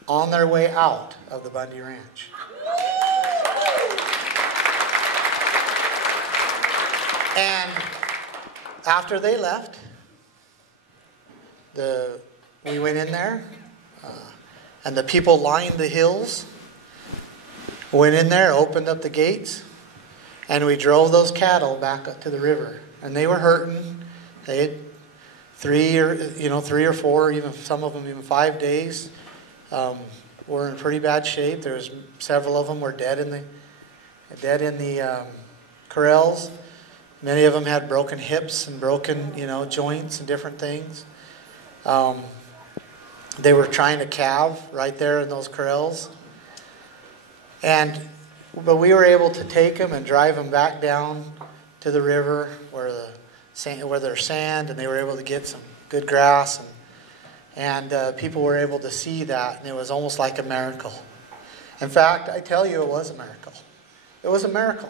on their way out of the Bundy Ranch. And after they left, we went in there, and the people lined the hills Went in there, opened up the gates, and we drove those cattle back up to the river. And they were hurting. They had 3 or 4, even some of them even 5 days. Were in pretty bad shape. There was several of them were dead in the corrals. Many of them had broken hips and broken joints and different things. They were trying to calve right there in those corrals. But we were able to take them and drive them back down to the river where there's sand, and they were able to get some good grass, and people were able to see that, and it was almost like a miracle. In fact, I tell you, it was a miracle. It was a miracle.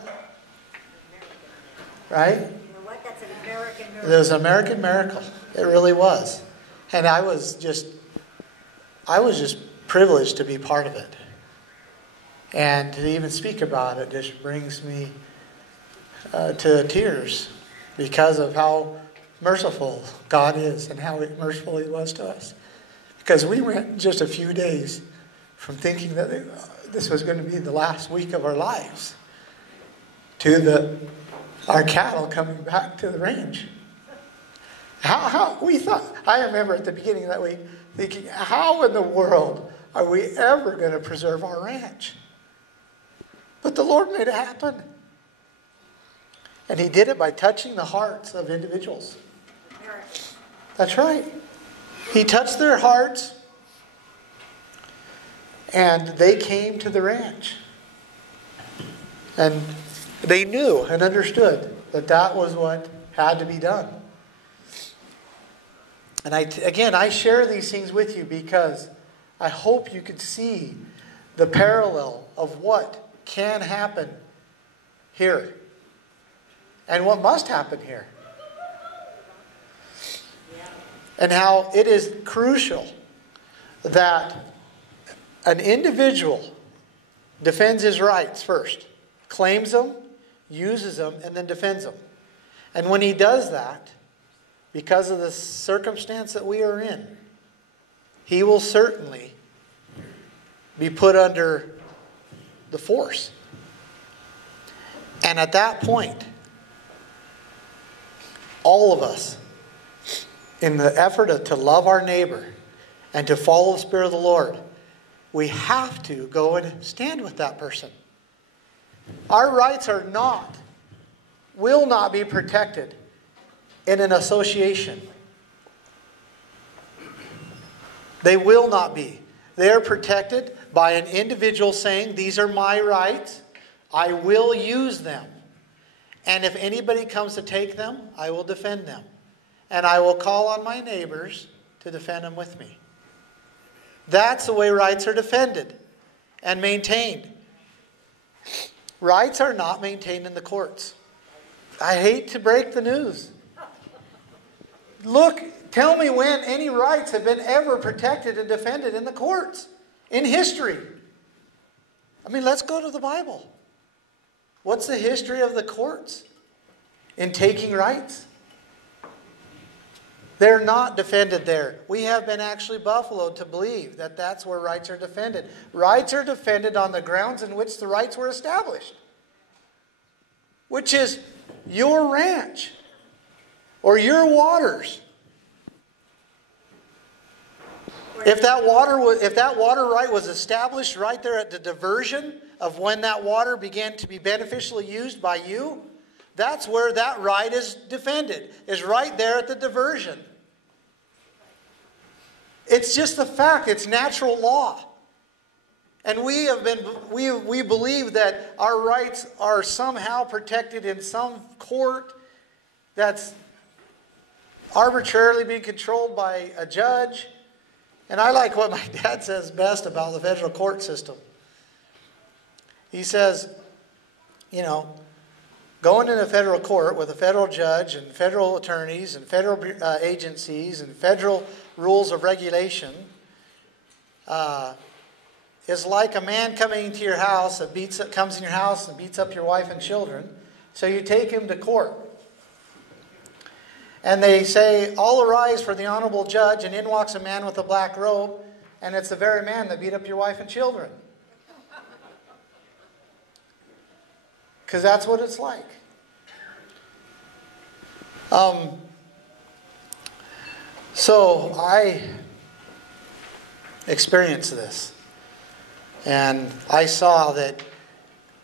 Right? You know what? That's an American miracle. It was an American miracle. It really was. And I was just privileged to be part of it. And to even speak about it just brings me to tears because of how merciful God is and how merciful He was to us. Because we went just a few days from thinking that this was going to be the last week of our lives to our cattle coming back to the range. How we thought, I remember at the beginning of that week thinking, how in the world are we ever going to preserve our ranch? But the Lord made it happen. And He did it by touching the hearts of individuals. That's right. He touched their hearts, and they came to the ranch. And they knew and understood that that was what had to be done. And I share these things with you because I hope you could see the parallel of what can happen here and what must happen here. And how it is crucial that an individual defends his rights first, claims them, uses them, and then defends them. And when he does that, because of the circumstance that we are in, he will certainly be put under the force. And at that point, all of us, in the effort to love our neighbor and to follow the Spirit of the Lord, we have to go and stand with that person. Our rights will not be protected in an association. They will not be. They are protected by an individual saying, these are my rights, I will use them. And if anybody comes to take them, I will defend them. And I will call on my neighbors to defend them with me. That's the way rights are defended and maintained. Rights are not maintained in the courts. I hate to break the news. Look, tell me when any rights have been ever protected and defended in the courts in history. I mean, let's go to the Bible. What's the history of the courts in taking rights? They're not defended there. We have been actually buffaloed to believe that that's where rights are defended. Rights are defended on the grounds in which the rights were established, which is your ranch or your waters. If that water right was established right there at the diversion of when that water began to be beneficially used by you, that's where that right is defended, is right there at the diversion. It's just the fact. It's natural law. And we believe that our rights are somehow protected in some court that's arbitrarily being controlled by a judge. And I like what my dad says best about the federal court system. He says, going into federal court with a federal judge and federal attorneys and federal agencies and federal rules of regulation is like a man coming into your house comes in your house and beats up your wife and children. So you take him to court. And they say, all arise for the honorable judge, and in walks a man with a black robe, and it's the very man that beat up your wife and children. because that's what it's like. So I experienced this, and I saw that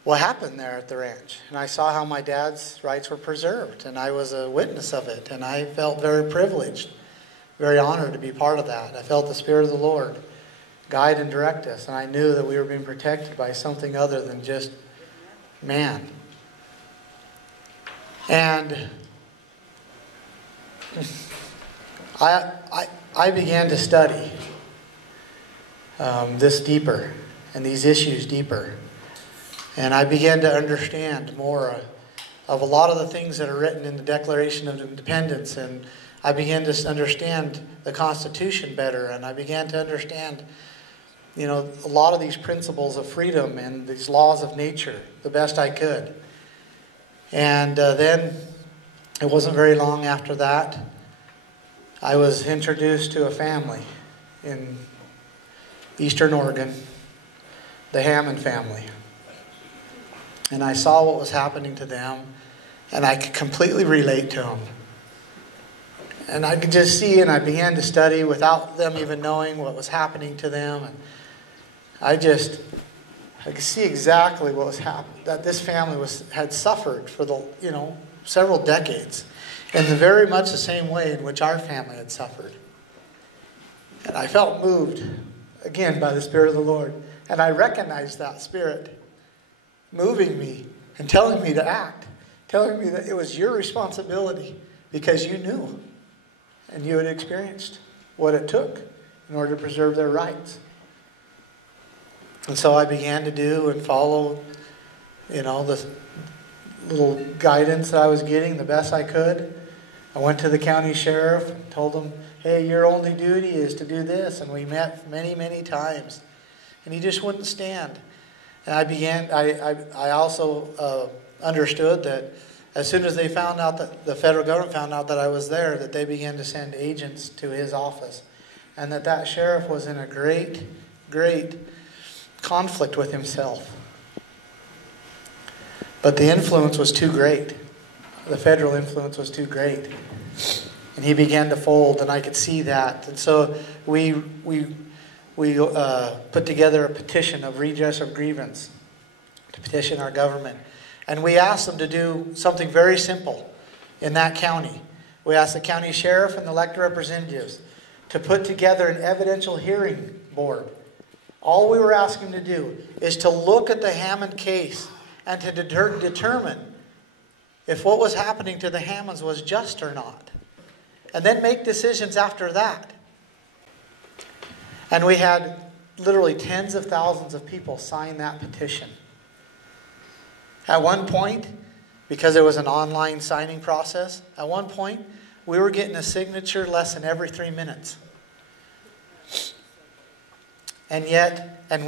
what happened there at the ranch, and I saw how my dad's rights were preserved, and I was a witness of it, and I felt very privileged, very honored to be part of that. I felt the Spirit of the Lord guide and direct us, and I knew that we were being protected by something other than just man. And I began to study this deeper and these issues deeper. And I began to understand more of a lot of the things that are written in the Declaration of Independence. And I began to understand the Constitution better. And I began to understand, a lot of these principles of freedom and these laws of nature the best I could. And then it wasn't very long after that, I was introduced to a family in Eastern Oregon, the Hammond family. And I saw what was happening to them, and I could completely relate to them. And I could just see, and I began to study without them even knowing what was happening to them. And I could see exactly what was happening, that this family had suffered for several decades, in very much the same way in which our family had suffered. And I felt moved, again, by the Spirit of the Lord. And I recognized that Spirit moving me and telling me to act, telling me that it was your responsibility because you knew and you had experienced what it took in order to preserve their rights. And so I began to do and follow, the little guidance that I was getting the best I could. I went to the county sheriff and told him, hey, your only duty is to do this. And we met many, many times. And he just wouldn't stand. And I also understood that as soon as they found out that the federal government found out that I was there, that they began to send agents to his office. And that sheriff was in a great, great conflict with himself. But the influence was too great. The federal influence was too great. And he began to fold, and I could see that. And so we put together a petition of redress of grievance to petition our government. And we asked them to do something very simple in that county. We asked the county sheriff and the elected representatives to put together an evidential hearing board. All we were asking to do is to look at the Hammond case and to determine if what was happening to the Hammonds was just or not. And then make decisions after that. And we had literally tens of thousands of people sign that petition. At one point, because there was an online signing process, at one point, we were getting a signature less than every 3 minutes. And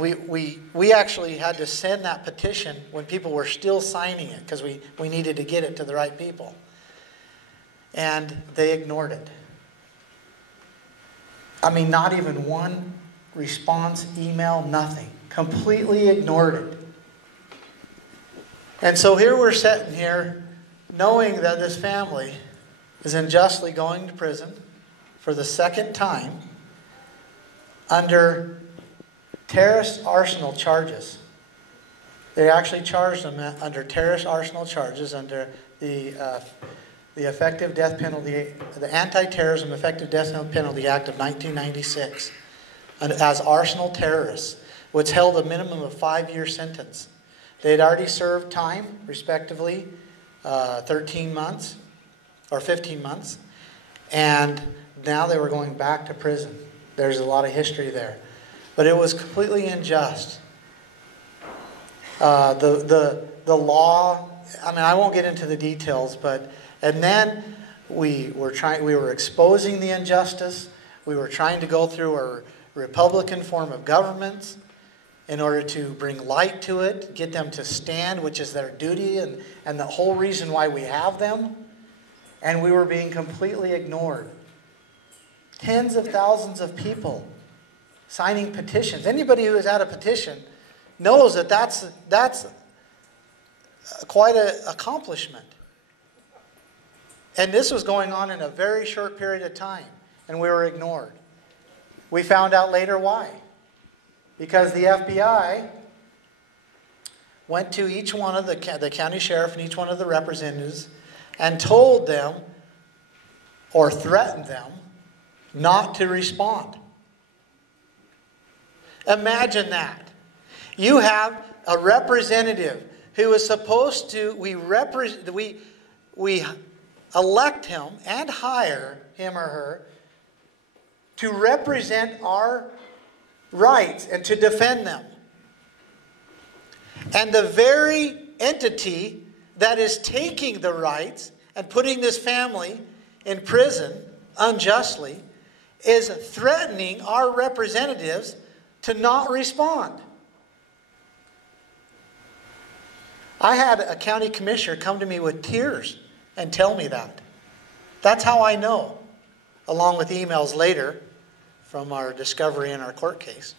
we actually had to send that petition when people were still signing it because we needed to get it to the right people. And they ignored it. I mean, not even one response, email, nothing. Completely ignored it. And so here we're sitting here knowing that this family is unjustly going to prison for the second time under terrorist arsenal charges. They actually charged them under terrorist arsenal charges under the effective death penalty, the Anti-Terrorism Effective Death Penalty Act of 1996, as arsenal terrorists, which held a minimum of 5-year sentence. They had already served time, respectively, 13 months or 15 months, and now they were going back to prison. There's a lot of history there. But it was completely unjust. The law, I won't get into the details, and then we were exposing the injustice. We were trying to go through a Republican form of government in order to bring light to it, get them to stand, which is their duty and the whole reason why we have them. And we were being completely ignored. Tens of thousands of people signing petitions. Anybody who has had a petition knows that that's quite an accomplishment. And this was going on in a very short period of time, and we were ignored. We found out later why. Because the FBI went to each one of the county sheriff and each one of the representatives and told them or threatened them not to respond. Imagine that. You have a representative who is supposed to, we elect him and hire him or her to represent our rights and to defend them. And the very entity that is taking the rights and putting this family in prison unjustly is threatening our representatives to not respond. I had a county commissioner come to me with tears and tell me that. That's how I know, along with emails later from our discovery in our court case.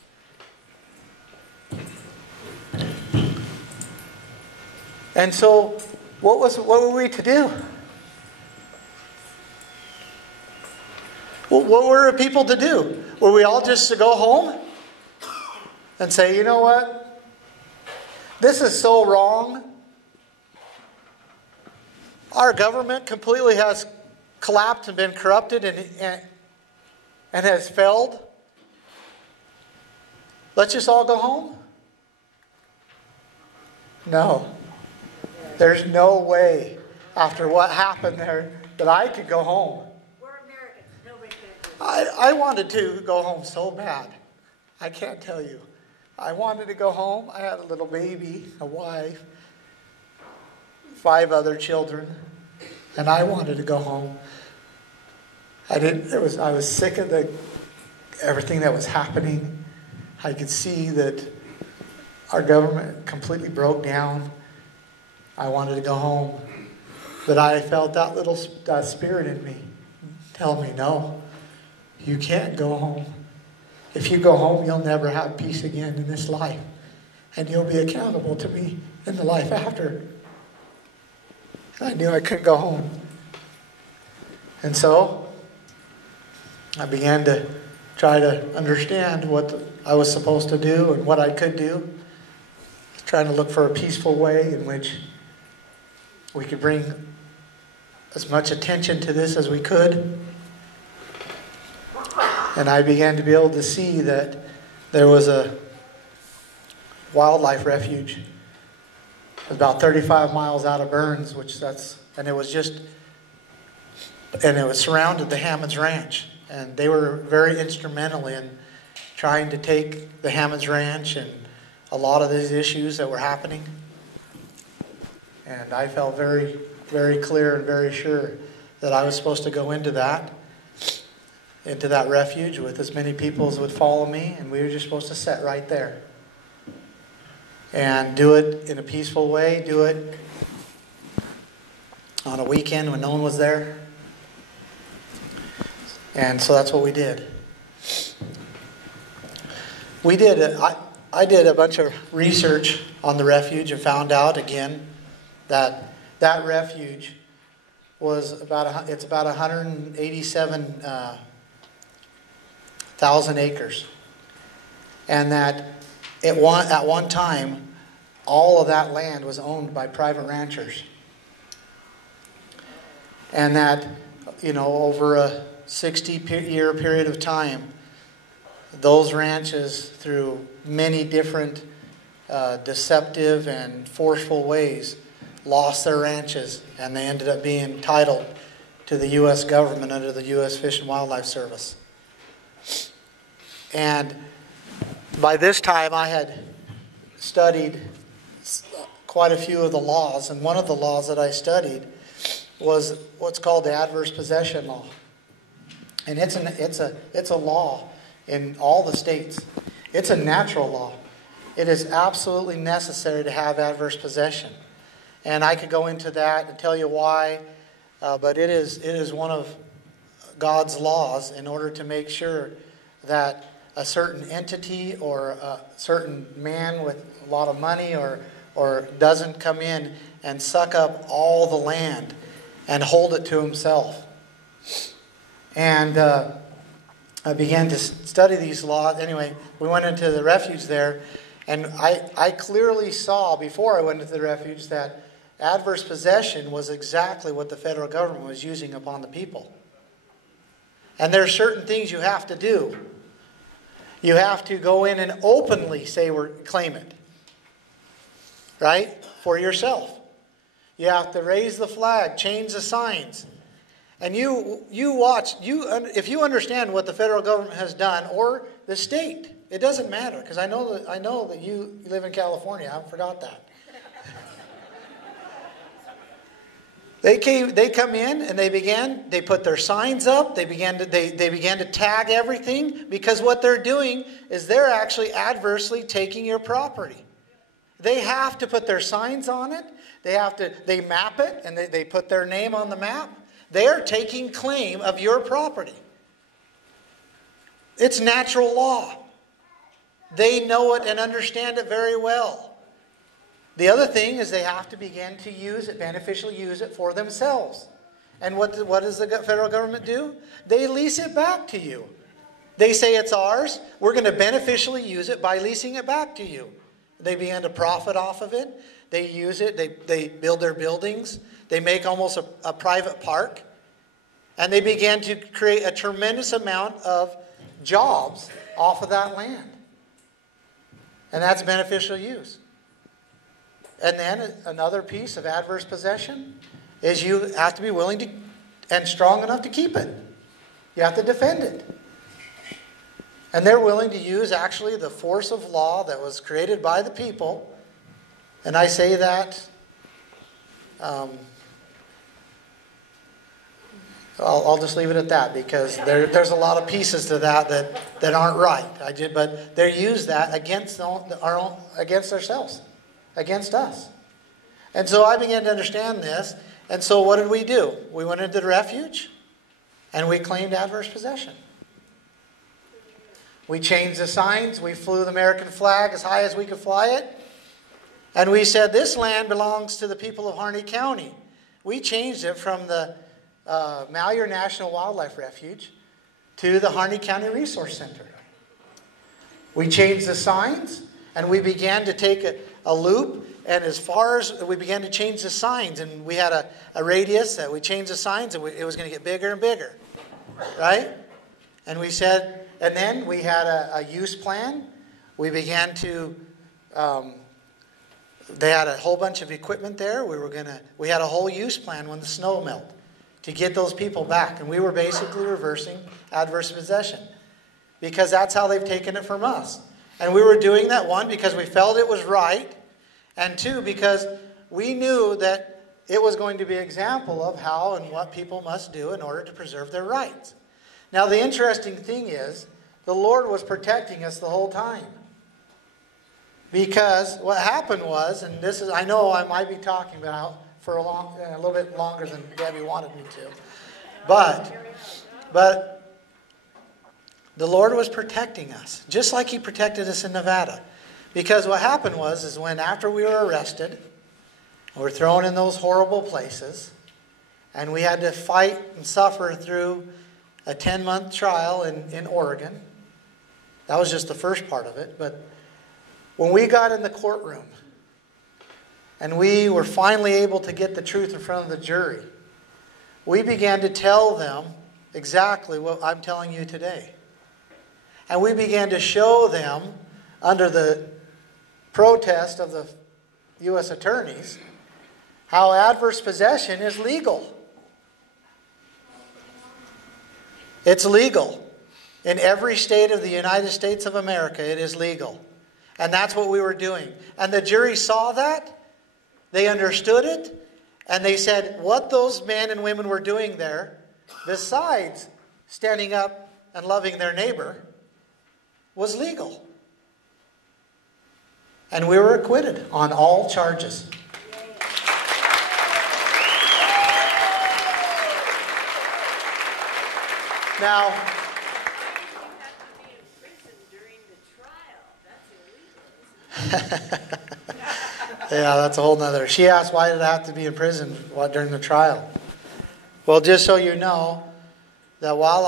And so, what were we to do? Well, what were people to do? Were we all just to go home and say, you know what? This is so wrong. Our government completely has collapsed and been corrupted and has failed. Let's just all go home? No. There's no way, after what happened there, that I could go home. We're Americans. Nobody could. I wanted to go home so bad. I can't tell you. I wanted to go home. I had a little baby, a wife, 5 other children, and I wanted to go home. I was sick of everything that was happening. I could see that our government completely broke down. I wanted to go home. But I felt that little spirit in me tell me, no, you can't go home. If you go home, you'll never have peace again in this life. And you'll be accountable to me in the life after. I knew I couldn't go home. And so I began to try to understand what I was supposed to do and what I could do. Trying to look for a peaceful way in which we could bring as much attention to this as we could. And I began to be able to see that there was a wildlife refuge about 35 miles out of Burns, and it was surrounded the Hammond's ranch. And they were very instrumental in trying to take the Hammond's ranch and a lot of these issues that were happening. And I felt very, very clear and very sure that I was supposed to go into that refuge with as many people as would follow me, and we were just supposed to sit right there. And do it in a peaceful way, do it on a weekend when no one was there. And so that's what we did. I did a bunch of research on the refuge and found out again that refuge was about 187,000 acres, and that at one time all of that land was owned by private ranchers, and that over a 60-year period of time, those ranches, through many different deceptive and forceful ways, lost their ranches, and they ended up being titled to the U.S. government under the U.S. Fish and Wildlife Service. And by this time, I had studied quite a few of the laws, and one of the laws that I studied was what's called the adverse possession law. And it's a law in all the states. It's a natural law. It is absolutely necessary to have adverse possession. And I could go into that and tell you why, but it is one of God's laws in order to make sure that a certain entity or a certain man with a lot of money or doesn't come in and suck up all the land and hold it to himself. And I began to study these laws. Anyway, we went into the refuge there, and I clearly saw before I went into the refuge that adverse possession was exactly what the federal government was using upon the people. And there are certain things you have to do. You have to go in and openly claim it. Right? For yourself. You have to raise the flag, change the signs. And you watch, if you understand what the federal government has done, or the state, it doesn't matter, because I know that you live in California. I forgot that. They come in and they put their signs up. They began to tag everything, because what they're doing is they're actually adversely taking your property. They have to put their signs on it. They map it, and they put their name on the map. They are taking claim of your property. It's natural law. They know it and understand it very well. The other thing is they have to begin to beneficially use it for themselves. And what does the federal government do? They lease it back to you. They say it's ours. We're going to beneficially use it by leasing it back to you. They begin to profit off of it. They use it. They build their buildings. They make almost a private park. And they began to create a tremendous amount of jobs off of that land. And that's beneficial use. And then another piece of adverse possession is you have to be willing to and strong enough to keep it. You have to defend it. And they're willing to use actually the force of law that was created by the people. And I say that I'll just leave it at that, because there's a lot of pieces to that aren't right. But they use that against ourselves, against us. And so I began to understand this. And so what did we do? We went into the refuge and we claimed adverse possession. We changed the signs. We flew the American flag as high as we could fly it. And we said, this land belongs to the people of Harney County. We changed it from the Malheur National Wildlife Refuge to the Harney County Resource Center. We changed the signs, and we began to take a loop, and as far as we began to change the signs, and we had a radius that we changed the signs, and it was going to get bigger and bigger, right? And we said, and then we had a use plan. We began to they had a whole bunch of equipment there. We had a whole use plan when the snow melted to get those people back. And we were basically reversing adverse possession, because that's how they've taken it from us. And we were doing that, one, because we felt it was right, and two, because we knew that it was going to be an example of how and what people must do in order to preserve their rights. Now, the interesting thing is, the Lord was protecting us the whole time. Because what happened was, and this is, I know I might be talking about for a little bit longer than Debbie wanted me to. But the Lord was protecting us, just like He protected us in Nevada. Because what happened was when after we were arrested, we were thrown in those horrible places, and we had to fight and suffer through a 10-month trial in Oregon. That was just the first part of it. But when we got in the courtroom, and we were finally able to get the truth in front of the jury, we began to tell them exactly what I'm telling you today. And we began to show them, under the protest of the U.S. attorneys, how adverse possession is legal. It's legal. In every state of the United States of America, it is legal. And that's what we were doing. And the jury saw that. They understood it. And they said what those men and women were doing there, besides standing up and loving their neighbor, was legal. And we were acquitted on all charges. Now, Yeah, that's a whole nother. She asked, why did I have to be in prison during the trial? Well, just so you know, that while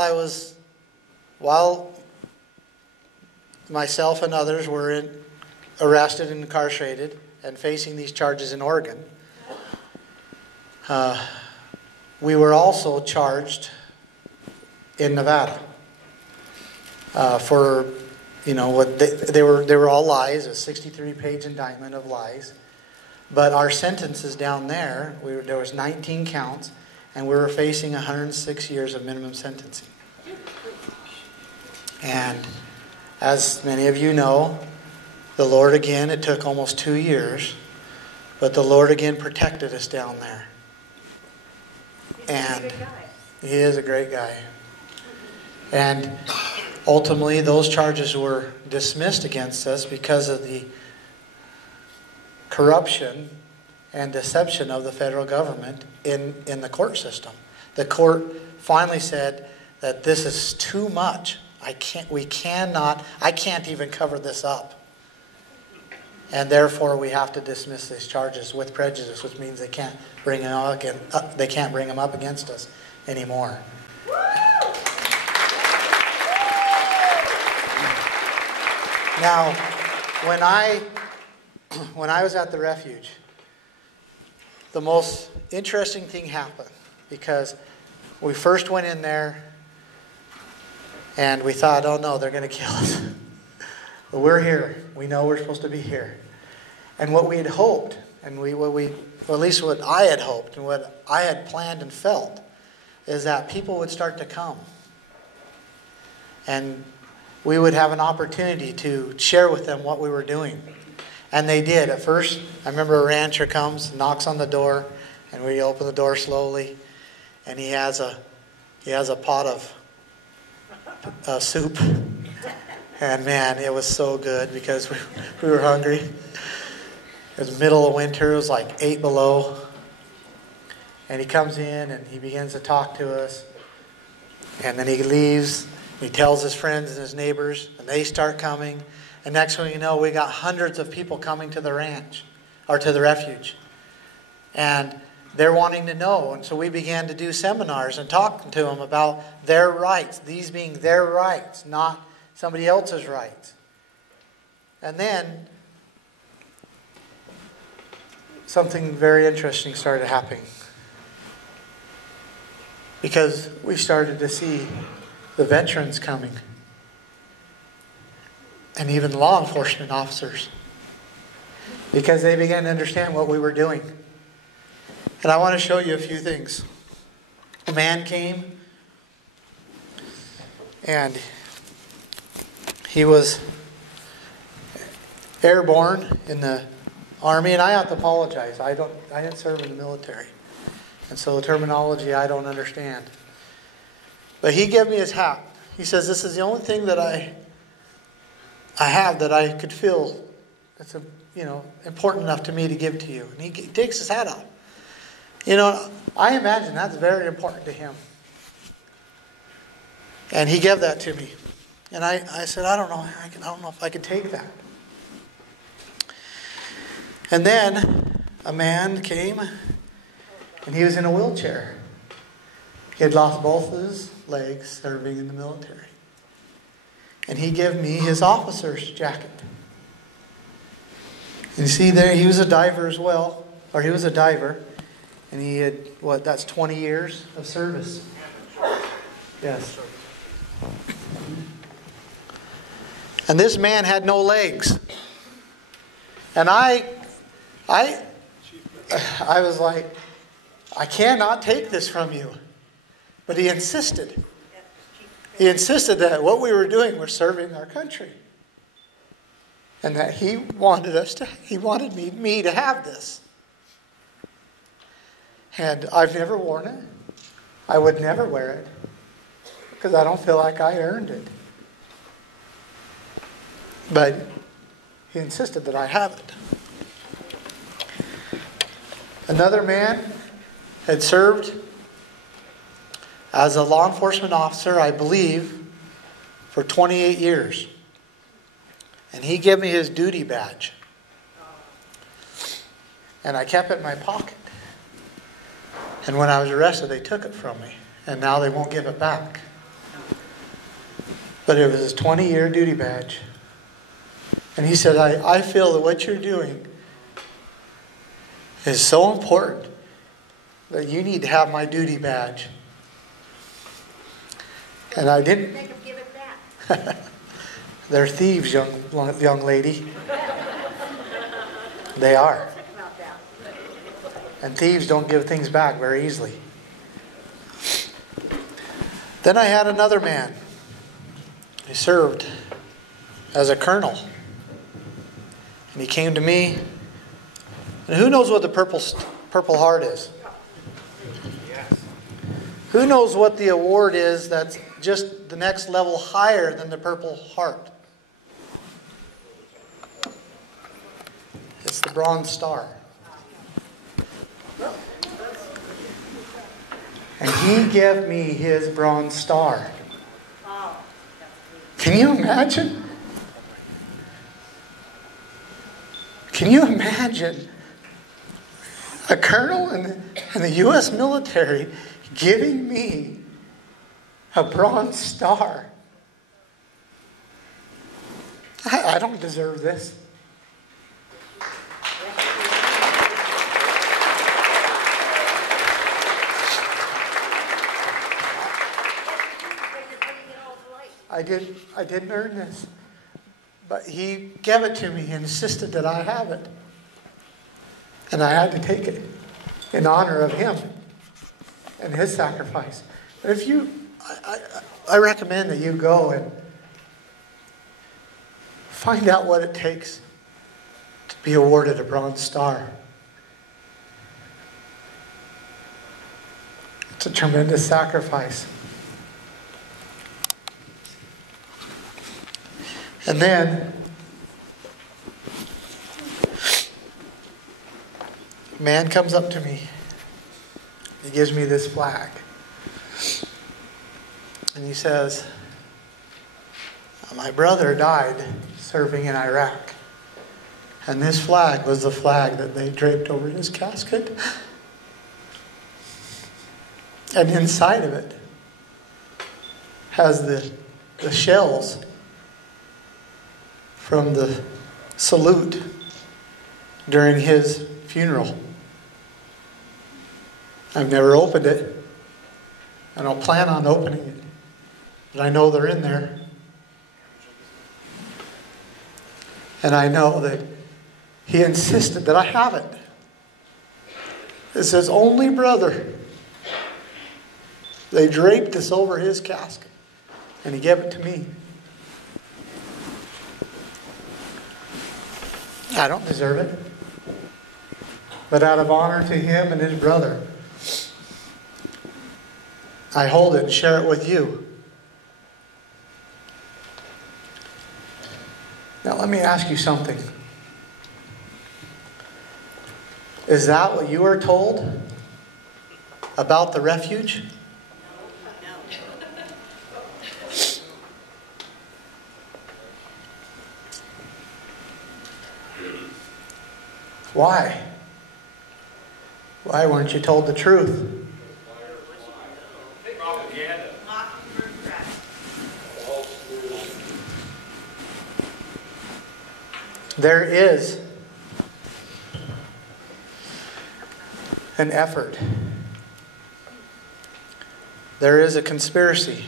myself and others were arrested and incarcerated and facing these charges in Oregon, we were also charged in Nevada for, what they were all lies, a 63-page indictment of lies. But our sentences down there, there was 19 counts, and we were facing 106 years of minimum sentencing. And as many of you know, the Lord again, it took almost 2 years, but the Lord again protected us down there. And He is a great guy. And ultimately, those charges were dismissed against us because of the corruption and deception of the federal government in the court system. The court finally said that this is too much. I can't even cover this up. And therefore we have to dismiss these charges with prejudice, which means they can't bring them up against us anymore. Now, when I was at the refuge, the most interesting thing happened, because we first went in there and we thought, oh no, they're going to kill us. But we're here. We know we're supposed to be here. And what we had hoped, and at least what I had hoped and what I had planned and felt, is that people would start to come. And we would have an opportunity to share with them what we were doing. And they did. At first, I remember a rancher comes, knocks on the door, and we open the door slowly, and he has a pot of soup. And man, it was so good because we were hungry. It was middle of winter. It was like 8 below. And he comes in and he begins to talk to us. And then he leaves. He tells his friends and his neighbors, and they start coming. And next thing you know, we got hundreds of people coming to the ranch, or to the refuge. And they're wanting to know. And so we began to do seminars and talking to them about their rights, these being their rights, not somebody else's rights. And then something very interesting started happening. Because we started to see the veterans coming. And even law enforcement officers. Because they began to understand what we were doing. And I want to show you a few things. A man came, and he was airborne in the Army, and I have to apologize. I didn't serve in the military. And so the terminology I don't understand. But he gave me his hat. He says, this is the only thing that I have that I could feel that's important enough to me to give to you. And he takes his hat off. I imagine that's very important to him. And he gave that to me. And I said, I don't know if I could take that. And then a man came, and he was in a wheelchair. He had lost both of his legs serving in the military. And he gave me his officer's jacket. And you see there, he was a diver as well. Or he was a diver. And he had, that's 20 years of service. Yes. And this man had no legs. And I was like, I cannot take this from you. But he insisted. He insisted that what we were doing was serving our country. And that he wanted me to have this. And I've never worn it. I would never wear it. Because I don't feel like I earned it. But he insisted that I have it. Another man had served as a law enforcement officer, I believe, for 28 years. And he gave me his duty badge. And I kept it in my pocket. And when I was arrested, they took it from me. And now they won't give it back. But it was his 20-year duty badge. And he said, I feel that what you're doing is so important that you need to have my duty badge. And I didn't. Make them give it back. They're thieves, young lady. They are. About that. And thieves don't give things back very easily. Then I had another man. He served as a colonel. And he came to me. And who knows what the Purple Heart is? Who knows what the award is that's just the next level higher than the Purple Heart? It's the Bronze Star. And he gave me his Bronze Star. Oh, Can you imagine? Can you imagine a colonel in the U.S. military giving me a Bronze Star? I don't deserve this. I didn't earn this. But he gave it to me and insisted that I have it. And I had to take it in honor of him and his sacrifice. But if you, I recommend that you go and find out what it takes to be awarded a Bronze Star. It's a tremendous sacrifice. And then, a man comes up to me. He gives me this flag. And he says, my brother died serving in Iraq. And this flag was the flag that they draped over his casket. And inside of it has the shells from the salute during his funeral. I've never opened it. I don't plan on opening it. But I know they're in there. And I know that he insisted that I have it. It says, only brother. They draped this over his casket. And he gave it to me. I don't deserve it. But out of honor to him and his brother, I hold it and share it with you. Now let me ask you something. Is that what you are told about the refuge? Why? Why weren't you told the truth? There is an effort. There is a conspiracy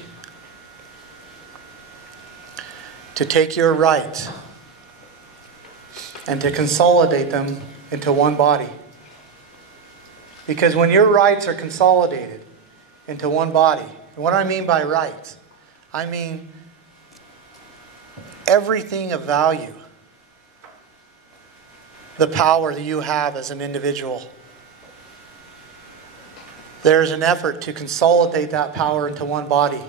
to take your rights and to consolidate them into one body. Because when your rights are consolidated into one body, and what I mean by rights, I mean everything of value, the power that you have as an individual. There's an effort to consolidate that power into one body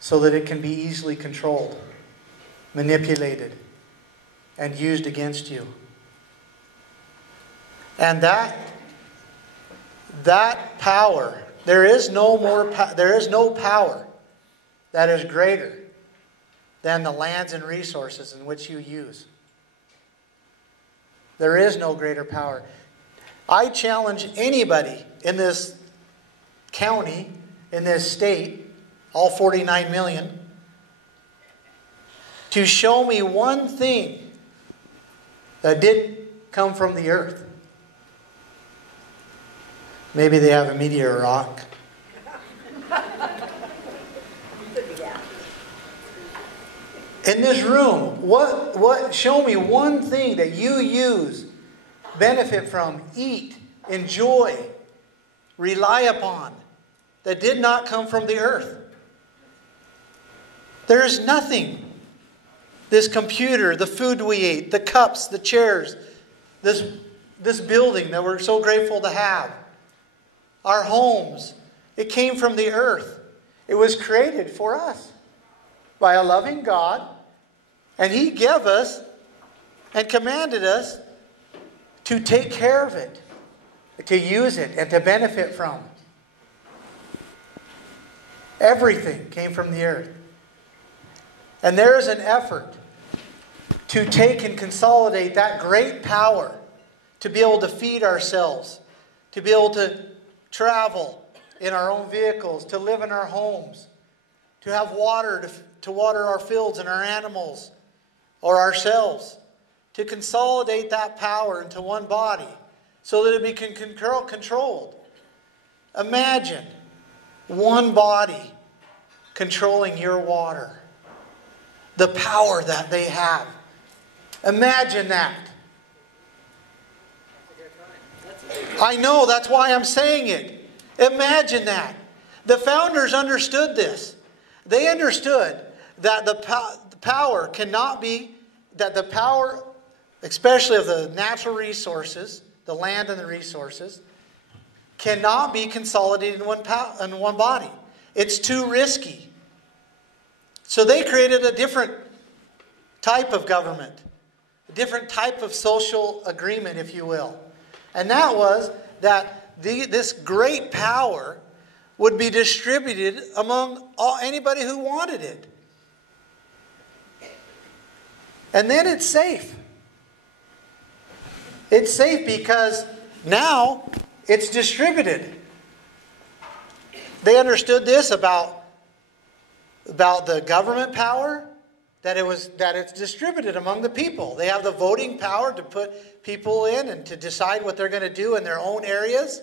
so that it can be easily controlled, manipulated, and used against you. And that power, there is no power that is greater than the lands and resources in which you use. There is no greater power. I challenge anybody in this county, in this state, all 49 million, to show me one thing that didn't come from the earth. Maybe they have a meteor rock. In this room, show me one thing that you use, benefit from, eat, enjoy, rely upon, that did not come from the earth. There is nothing. This computer, the food we ate, the cups, the chairs, this building that we're so grateful to have, our homes, it came from the earth. It was created for us by a loving God, and He gave us and commanded us to take care of it, to use it, and to benefit from it. Everything came from the earth. And there is an effort to take and consolidate that great power to be able to feed ourselves, to be able to travel in our own vehicles, to live in our homes, to have water to water our fields and our animals or ourselves, to consolidate that power into one body so that it can be controlled. Imagine one body controlling your water. The power that they have. Imagine that. I know, that's why I'm saying it. Imagine that. The founders understood this. They understood that the power cannot be, that the power, especially of the natural resources, the land and the resources, cannot be consolidated in one body. It's too risky. So they created a different type of government, a different type of social agreement, if you will. And that was that this great power would be distributed among anybody who wanted it. And then it's safe. It's safe because now it's distributed. They understood this about the government power, that it's distributed among the people. They have the voting power to put people in and to decide what they're going to do in their own areas.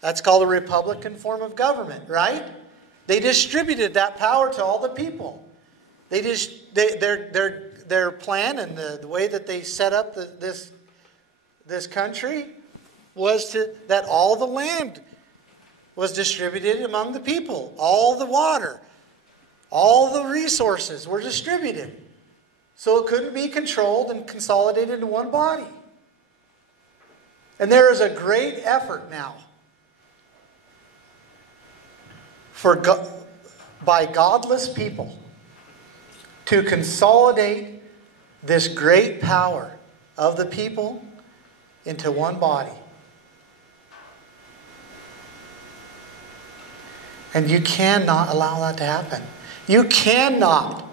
That's called a Republican form of government, right? They distributed that power to all the people. Their plan and the way that they set up this country was that all the land was distributed among the people. All the water, all the resources were distributed. So it couldn't be controlled and consolidated into one body. And there is a great effort now by godless people to consolidate this great power of the people into one body. And you cannot allow that to happen. You cannot.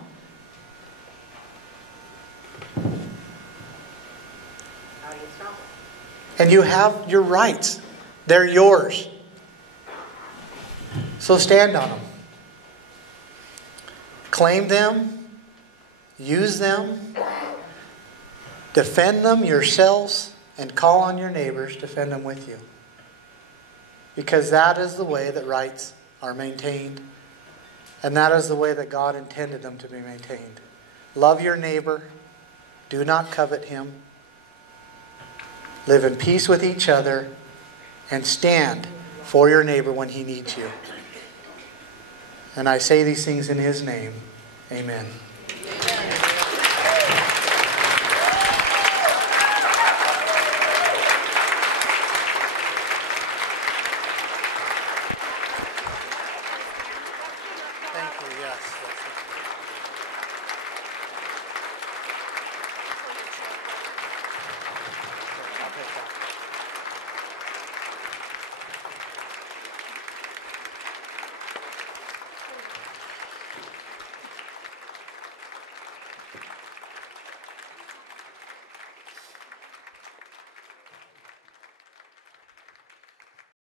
How do you stop it? And you have your rights. They're yours. So stand on them. Claim them. Use them. Defend them yourselves. And call on your neighbors to defend them with you. Because that is the way that rights are maintained. And that is the way that God intended them to be maintained. Love your neighbor. Do not covet him. Live in peace with each other. And stand for your neighbor when he needs you. And I say these things in His name. Amen.